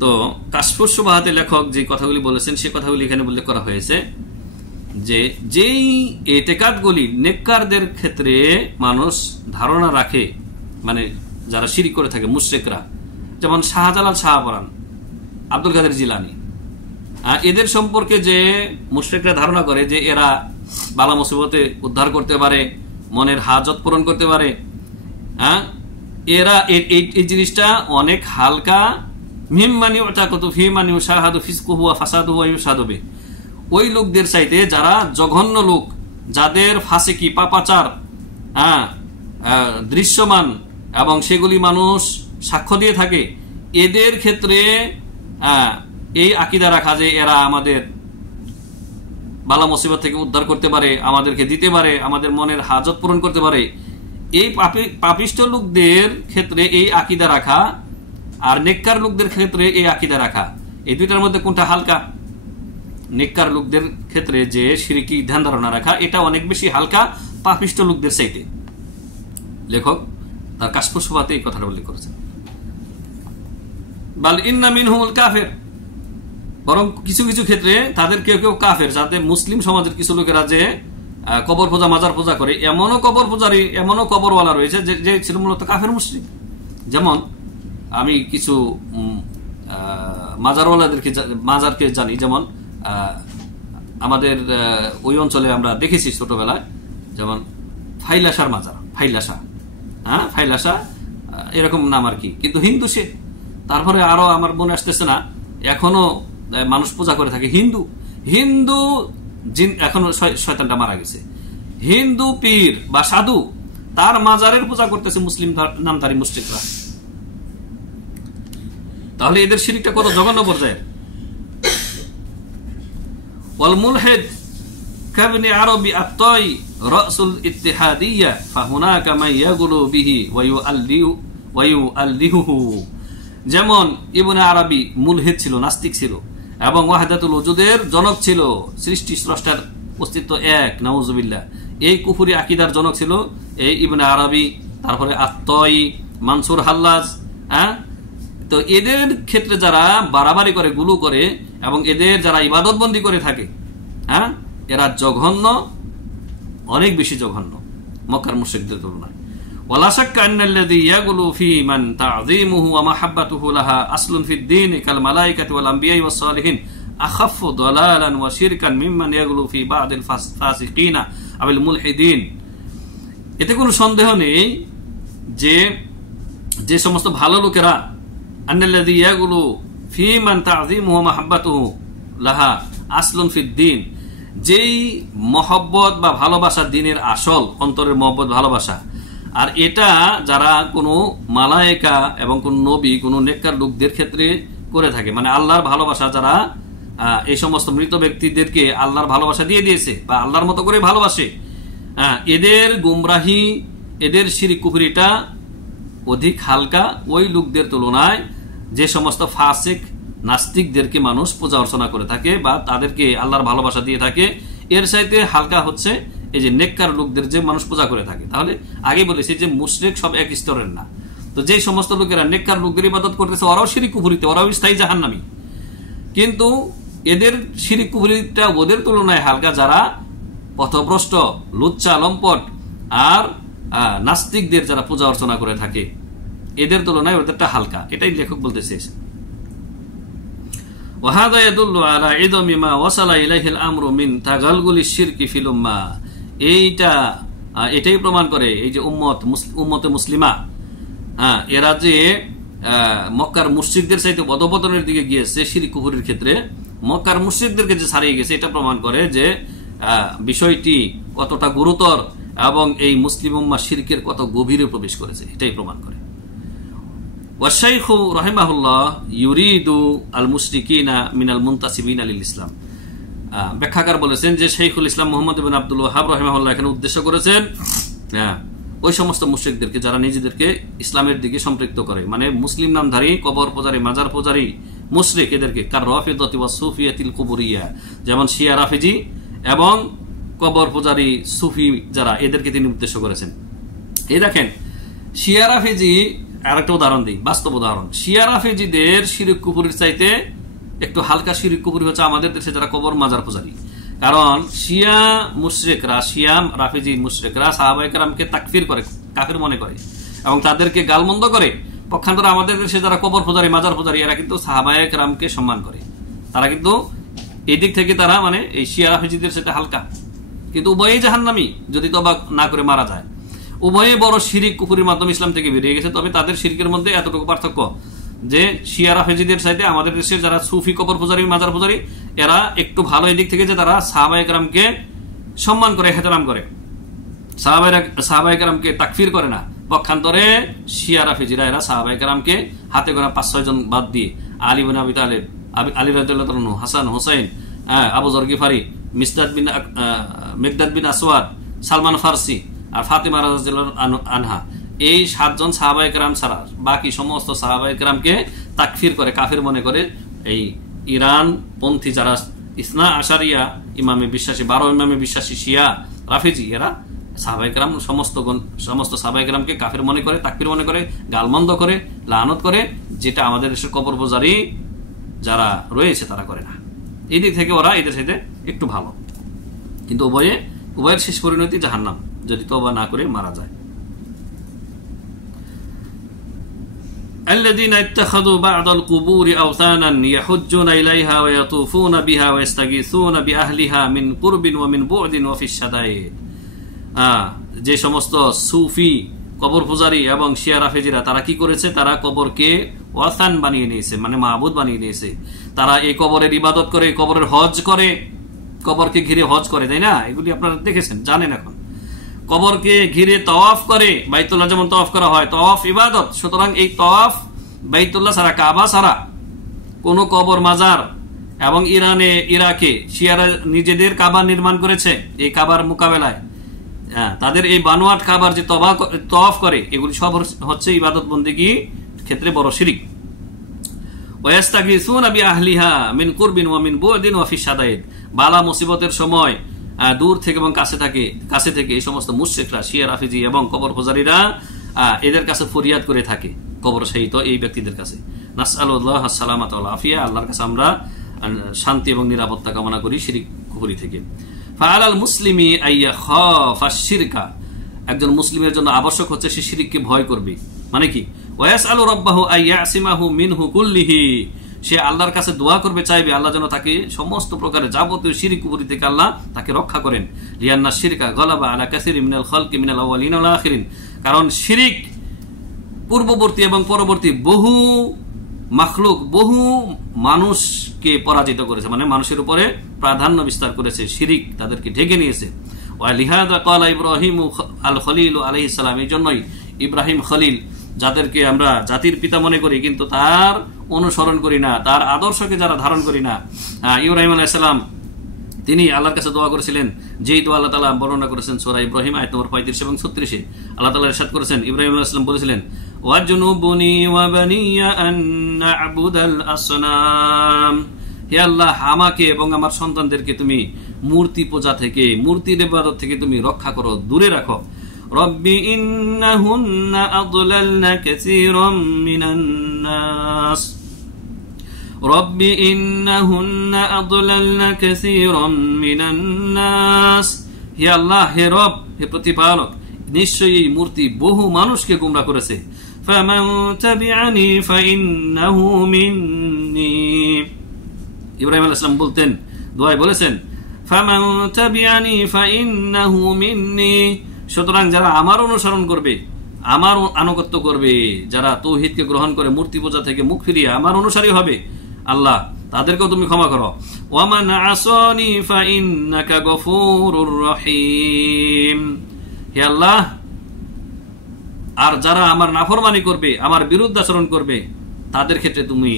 তো কাশফুস শুবহাতে লেখক যে কথাগুলি বলেছেন সে কথাগুলি এখানে উল্লেখ করা হয়েছে যে যেই ইতিকাদগুলি নেককারদের ক্ষেত্রে মানুষ ধারণা রাখে, মানে যারা শিরক করে থাকে মুশরিকরা, যেমন শাহজালাল, শাহপরান, আব্দুল কাদের জিলানী, এদের সম্পর্কে যে মুশরিকরা ধারণা করে যে এরা বালা মুসিবতে উদ্ধার করতে পারে, মনের হাজত পূরণ করতে পারে, এরা এই জিনিসটা অনেক হালকা। ওই লোকদের চাইতে যারা জঘন্য লোক, যাদের ফাসিকি, পাপাচার দৃশ্যমান এবং সেগুলি মানুষ সাক্ষ্য দিয়ে থাকে, এদের ক্ষেত্রে এই আকীদা রাখা যে এরা আমাদের বালা মুসিবত থেকে উদ্ধার করতে পারে, আমাদেরকে দিতে পারে, আমাদের মনের হাজত পূরণ করতে পারে, এই পাপিষ্ট লোকদের ক্ষেত্রে এই আকীদা রাখা আর নেককার লোকদের ক্ষেত্রে এই আকীদা রাখা, এই দুইটার মধ্যে কোনটা হালকা? নেককার লোকদের ক্ষেত্রে যে শিরকি ধ্যান ধারণা রাখা, এটা অনেক বেশি হালকা পাপিষ্ট লোকদের চাইতে। লেখক তার কাশফুস সুফাতে এই কথাটা উল্লেখ করেছেন। বাল ইন্না মিনহুমুল কাফির, বরং কিছু কিছু ক্ষেত্রে তাদের কেউ কেউ কাফের, যাতে মুসলিম সমাজের কিছু লোকেরা যে কবর পূজা মাজার পূজা করে, এমনও কবর পূজারী এমনও কবরওয়ালা রয়েছে যে ছিল মূলত কাফের মুশরিক। যেমন আমি কিছু মাজারকে জানি, যেমন আমাদের ওই অঞ্চলে আমরা দেখেছি ছোটবেলায়, যেমন ফাইলাসার মাজার, ফাইলাসা এরকম নাম আর কি, কিন্তু হিন্দু সে। তারপরে আরো আমার মনে আসতেছে না, এখনো মানুষ পূজা করে থাকে হিন্দু জিন, এখনো শয়তানটা মারা গেছে, হিন্দু পীর বা সাধু তার মাজারের পূজা করতেছে মুসলিম নামধারী মুশরিকরা। তাহলে এদের শিরকটা কত জঘন্য পর্যায়ের। ওয়াল মুলহিদ কাবনি আরবি আত-তাই রাসুল ইত্তিহাদিয়া ফাহুনাকা মান ইয়াগুলু বিহি ওয়া ইউআল্লিহু। যেমন ইবনে আরবি মুলহিদ ছিল, নাস্তিক ছিল, এবং ওয়াহদাতুল ওজুদের জনক ছিল, সৃষ্টি স্রষ্টার অস্তিত্ব এক, নাউজুবিল্লাহ, এই কুফরি আকীদার জনক ছিল এই ইবনে আরবি। তারপরে আত-তাই, মানসুর হাল্লাজ। তো এদের ক্ষেত্রে যারা বাড়াবাড়ি করে, গুলু করে, এবং এদের যারা ইবাদত বন্দী করে থাকে, এরা জঘন্য, অনেক বেশি জঘন্য মক্কার মুশরিকদের তুলনায়। ওয়ালা শাক্কা আন্নাল্লাযী ইয়াগুলু ফী মান তা'যীমুহু ওয়া মাহাব্বাতুহু লাহা আসলুন ফিদ দীন কাল মালায়েকাতি ওয়াল আমবিয়া'i ওয়াস সালিহিন আখাফফু দালালান ওয়া শিরকান মিম্মান ইয়াগুলু ফী বা'দিল ফাসিকিনা আবিল মুলহিদিন। এতে কোনো সন্দেহ নেই যে যে সমস্ত ভালো লোকেরা আন্নাল্লাযী ইয়াগুলু ফী মান তা'যীমুহু ওয়া মাহাব্বাতুহু লাহা আসলুন ফিদ দীন, যেই মহব্বত বা ভালোবাসা দিনের আসল, অন্তরের মহব্বত ভালোবাসা, আর এটা যারা কোনো মালায়েকা এবং কোন নবী, কোন নেককার লোকদের ক্ষেত্রে করে থাকে, মানে আল্লাহর ভালোবাসা, যারা এই সমস্ত মৃত ব্যক্তিদেরকে আল্লাহর ভালোবাসা দিয়ে দিয়েছে বা আল্লাহর মতো করে ভালোবাসে, এদের গুমরাহি, এদের শিরক কুফরিটা অধিক হালকা ওই লোকদের তুলনায় যে সমস্ত ফাসিক নাস্তিকদেরকে মানুষ পূজা অর্চনা করে থাকে বা তাদেরকে আল্লাহর ভালোবাসা দিয়ে থাকে, এর চাইতে হালকা হচ্ছে এই যে নেককার লোকদের যে মানুষ পূজা করে থাকে। তাহলে আগে বলেছি যে মুশরিক সব এক স্তরের না। তো যে সমস্ত লোকেরা নেককার লোকদের ইবাদত করতেছে, ওরাও শিরক কুফরিতে, ওরাও স্থায়ী জাহান্নামী, কিন্তু এদের শিরক কুফরিটা ওদের তুলনায় হালকা যারা পথভ্রষ্ট, লুচ্চা, লম্পট আর নাস্তিকদের যারা পূজা অর্চনা করে থাকে, এদের তুলনায় ওদেরটা হালকা। এটাই লেখক বলতে চেয়েছেন। وهذا يدل على عظم ما وصل إليه الأمر من تغلغل الشرك في الأمة। এটাই প্রমাণ করে এই যে উম্মতে মুসলিমা, এরা যে মক্কার মুশরিকদের চাইতে অধঃপতনের দিকে গিয়েছে শিরক কুফরির ক্ষেত্রে, মক্কার মুশরিকদেরকে যে ছাড়িয়ে গেছে, এটা প্রমাণ করে যে বিষয়টি কতটা গুরুতর এবং এই মুসলিম উম্মাহ শিরকের কত গভীরে প্রবেশ করেছে, এটাই প্রমাণ করে। والشيخ رحمه الله يريد المشركين من المنتسبين للإسلام। ব্যাখ্যাকার বলেছেন যে শেখুল ইসলাম মুহাম্মদ ইবনে আব্দুল ওয়াহাব রাহিমাহুল্লাহ এখানে উদ্দেশ্য করেছেন ওই সমস্ত মুশরিকদেরকে যারা নিজেদেরকে ইসলামের দিকে সম্পৃক্ত করে, মানে মুসলিম নামধারী, কবর পূজারী, মাজার পূজারী মুশরিক, এদেরকে কার রাফিদাতি ওয়া সুফিয়াতিল কুবরিয়া, যেমন শিয়া রাফিজি এবং কবর পূজারী সুফি যারা, এদেরকে তিনি উদ্দেশ্য করেছেন। এই দেখেন, শিয়া রাফিজি, আরেকটা উদাহরণ দিই, বাস্তব উদাহরণ। শিয়া রাফিজিদের শিরক কুফরির চাইতে একটু হালকা শিরক কুফরি হচ্ছে আমাদের দেশে যারা কবর মাজার পূজারী। কারণ শিয়া মুশরিকরা, শিয়া রাফিজি মুশরিকরা সাহাবায়ে কেরামকে তাকফির করে, কাফির মনে করে এবং তাদেরকে গালমন্দ করে। পক্ষান্তরে আমাদের দেশে যারা কবর পূজারী, মাজার পূজারী, এরা কিন্তু সাহাবায়ে কেরামকে সম্মান করে। তারা কিন্তু এই দিক থেকে তারা মানে এই শিয়া রাফিজিদের সাথে হালকা, কিন্তু উভয়ই জাহান্নামী যদি তওবা না করে মারা যায়। উভয়ে বড় শিরিক কুফরির মাধ্যমে ইসলাম থেকে বেরিয়ে গেছে। তবে তাদের শিরকের মধ্যে এতটুকু পার্থক্য যে শিয়া রাফিজিদের চাইতে আমাদের দেশের যারা সুফি, কবর পূজারী, মাজার পূজারী, এরা একটু ভালো এই দিক থেকে যে তারা সাহাবায়ে কেরামকে সম্মান করে, ইহতিরাম করে, সাহাবায়ে কেরামকে তাকফির করে না। পক্ষান্তরে শিয়া রাফিজিরা এরা সাহাবায়ে কেরামকে হাতে গোনা 5-6 জন বাদ দিয়ে আলী ইবনে আবি তালেব, আলী রাদিয়াল্লাহু তাআলা, হাসান, হুসাইন, আবু যর গিফারি মিকদাদ বিন আসওয়াদ, সালমান ফারসি আর ফাতিমা রাদিয়াল্লাহু আনহা, এই 7 জন সাহাবায়ে কেরাম ছাড়া বাকি সমস্ত সাহাবায়ে কেরামকে তাকফির করে, কাফির মনে করে এই ইরান পন্থী যারা ইসনা আশারিয়া ইমামে বিশ্বাসী, 12 ইমামে বিশ্বাসী শিয়া রাফিজি, এরা সাহাবায়ে কেরাম সমস্ত সাহাবায়ে কেরামকে কাফির মনে করে, তাকফির মনে করে, গালমন্দ করে, লানত করে, যেটা আমাদের দেশের কবর পূজারী যারা রয়েছে তারা করে না। এই দিক থেকে ওরা এদের সাথে একটু ভালো, কিন্তু উভয়ের শেষ পরিণতি জাহান্নাম যদি তওবা না করে মারা যায়। الذين اتخذوا بعض القبور أوثانا يحجون إليها ويطوفون بها ويستغيثون بأهلها من قرب ومن بعد وفي الشدائد। যে সমস্ত সুফি কবর পূজারী এবং শিয়া রাফেজিরা তারা কি করেছে, তারা কবরকে ওয়াসান বানিয়ে নিয়েছে, মানে মাবুদ বানিয়ে নিয়েছে। তারা এই কবরের ইবাদত করে, কবরের হজ করে, কবরকে ঘিরে হজ করে, তাই না? এগুলি আপনারা দেখেছেন, জানেন। এখন কবরকে ঘিরে তওয়াফ করে, বাইতুল্লাহ যেমন তওয়াফ করা হয়, তওয়াফ ইবাদত। সুতরাং এই তওয়াফ বাইতুল্লাহ ছাড়া, কাবা ছাড়া কোন কবর মাজার, এবং ইরাকে শিয়ারা নিজেদের কাবা নির্মাণ করেছে এই কাবার মোকাবেলায়। তাদের এই বানোয়াট কাবার যে তওয়াফ করে, এগুলি সব হচ্ছে ইবাদত বন্দেগী ক্ষেত্রে বড় শিরক। ওয়াস্তাগিসুনা বিআহলিহা মিন কুরবিন ওয়া মিন বু'দিন ওয়া ফি শাদাইদ। বালা মুসিবতের সময় দূর থেকে এবং কাছে থেকে এই সমস্ত মুশরিকরা, শিয়া রাফিজি এবং কবর পূজারীরা এদের কাছে ফরিয়াদ করে থাকে, কবর শহীদ এই ব্যক্তিদের কাছে। নাসআলুল্লাহ আসসালামাত ওয়াল আফিয়া, আল্লাহর কাছে আমরা শান্তি এবং নিরাপত্তা কামনা করি শিরক কুফরি থেকে। ফাআলাল মুসলিমি আইয়া খাফা শিরকা, একজন মুসলিমের জন্য আবশ্যক হচ্ছে সে শিরককে ভয় করবে। মানে কি? ওয়াসআলু রাব্বাহু আইয়াসিমাহু মিনহু কুল্লিহি, সে আল্লাহর কাছে দোয়া করবে, চাইবে আল্লাহ যেন তাকে সমস্ত প্রকারের যাবতীয় শিরক কুফরি থেকে আল্লাহ তাকে রক্ষা করেন। লিআন্না শিরকা গালাবা আলা কাসিরিন মিনাল খালকি মিনাল আউয়ালিন ওয়াল আখিরিন, কারণ শিরক পূর্ববর্তী এবং পরবর্তী বহু মাখলুক, বহু মানুষকে পরাজিত করেছে, মানে মানুষের উপরে প্রাধান্য বিস্তার করেছে, শিরক তাদেরকে ঢেকে নিয়েছে। ওয়া লিহাযা ক্বালা ইব্রাহিম আল খলিল আলাইহিস সালাম, এই জন্যই ইব্রাহিম খলিল, যাদেরকে আমরা জাতির পিতা মনে করি কিন্তু তার অনুসরণ করি না, তার আদর্শকে যারা ধারণ করি না, ইব্রাহিম আলাইহিস সালাম তিনি আল্লাহর কাছে দোয়া করেছিলেন, যেই দোয়া আল্লাহ তাআলা বর্ণনা করেছেন সূরা ইব্রাহিম আয়াত নম্বর 35 এবং 36-এ। আল্লাহ তাআলা ইরশাদ করেছেন, ইব্রাহিম আলাইহিস সালাম বলেছিলেন, ওয়াজনুবনি ওয়া বানিয়া আন না'বুদাল আসনাম, হে আল্লাহ, আমাকে এবং আমার সন্তানদেরকে তুমি মূর্তি পূজা থেকে, মূর্তির ইবাদত থেকে তুমি রক্ষা করো, দূরে রাখো। রব্বি ইন্নাহুন্না আদলালনা কাসীরাম মিনান নাস, রব্বি ইন্নাহুন্না আদলালনা কাসীরাম মিনান নাস, হে আল্লাহ, হে রব, হে প্রতিপালক, নিশ্চয়ই এই মূর্তি বহু মানুষকে গোমরাহ করেছে। ফামান তাবিআনি ফাইন্নাহু মিন্নি, ইব্রাহিম আলাইহিস সালাম বলতেন, দোয়ায় বলেছেন, ফামান তাবিআনি ফাইন্নাহু মিন্নি, সুতরাং যারা আমার অনুসরণ করবে, আমার আনুগত্য করবে, যারা তাওহীদকে গ্রহণ করে মূর্তি পূজা থেকে মুখ ফিরিয়ে আমার অনুসারী হবে, আল্লাহ তাদেরকেও তুমি ক্ষমা করো। ওয়ামান আসানি ফাইন্নাকা গফুরুর রহিম, হে আল্লাহ, আর যারা আমার নাফরমানি করবে, আমার বিরুদ্ধাচরণ করবে, তাদের ক্ষেত্রে তুমি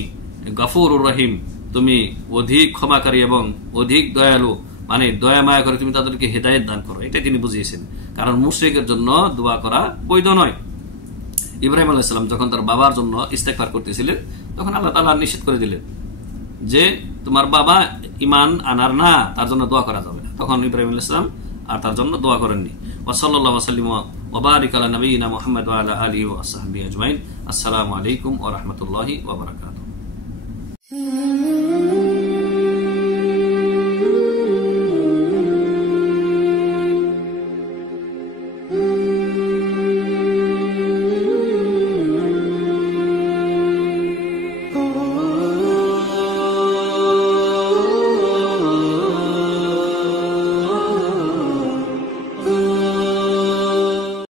গফুরুর রহিম, তুমি অধিক ক্ষমাকারী এবং অধিক দয়ালু, মানে দয়া মায়া করে তুমি তাদেরকে হেদায়েত দান করো। এটা তিনি বুঝিয়েছেন, কারণ মুশরিকের জন্য দোয়া করা বৈধ নয়। ইব্রাহিম আলাইহিস সালাম যখন তার বাবার জন্য ইস্তেগফার করতেছিলেন, তখন আল্লাহ তাআলা নিষেধ করে দিলেন যে তোমার বাবা ঈমান আনার না, তার জন্য দোয়া করা যাবে না। তখন ইব্রাহিম আলাইহিস সালাম আর তার জন্য দোয়া করেননি। ওয়া সাল্লাল্লাহু ওয়া সাল্লাম ওয়া বারাকা আলা নবিয়িনা মুহাম্মদ ওয়া আলা আলিহি ওয়া সাহবিহি আজমাইন। আসসালামু আলাইকুম ওয়া রাহমাতুল্লাহি ওয়া বারাকাতুহু।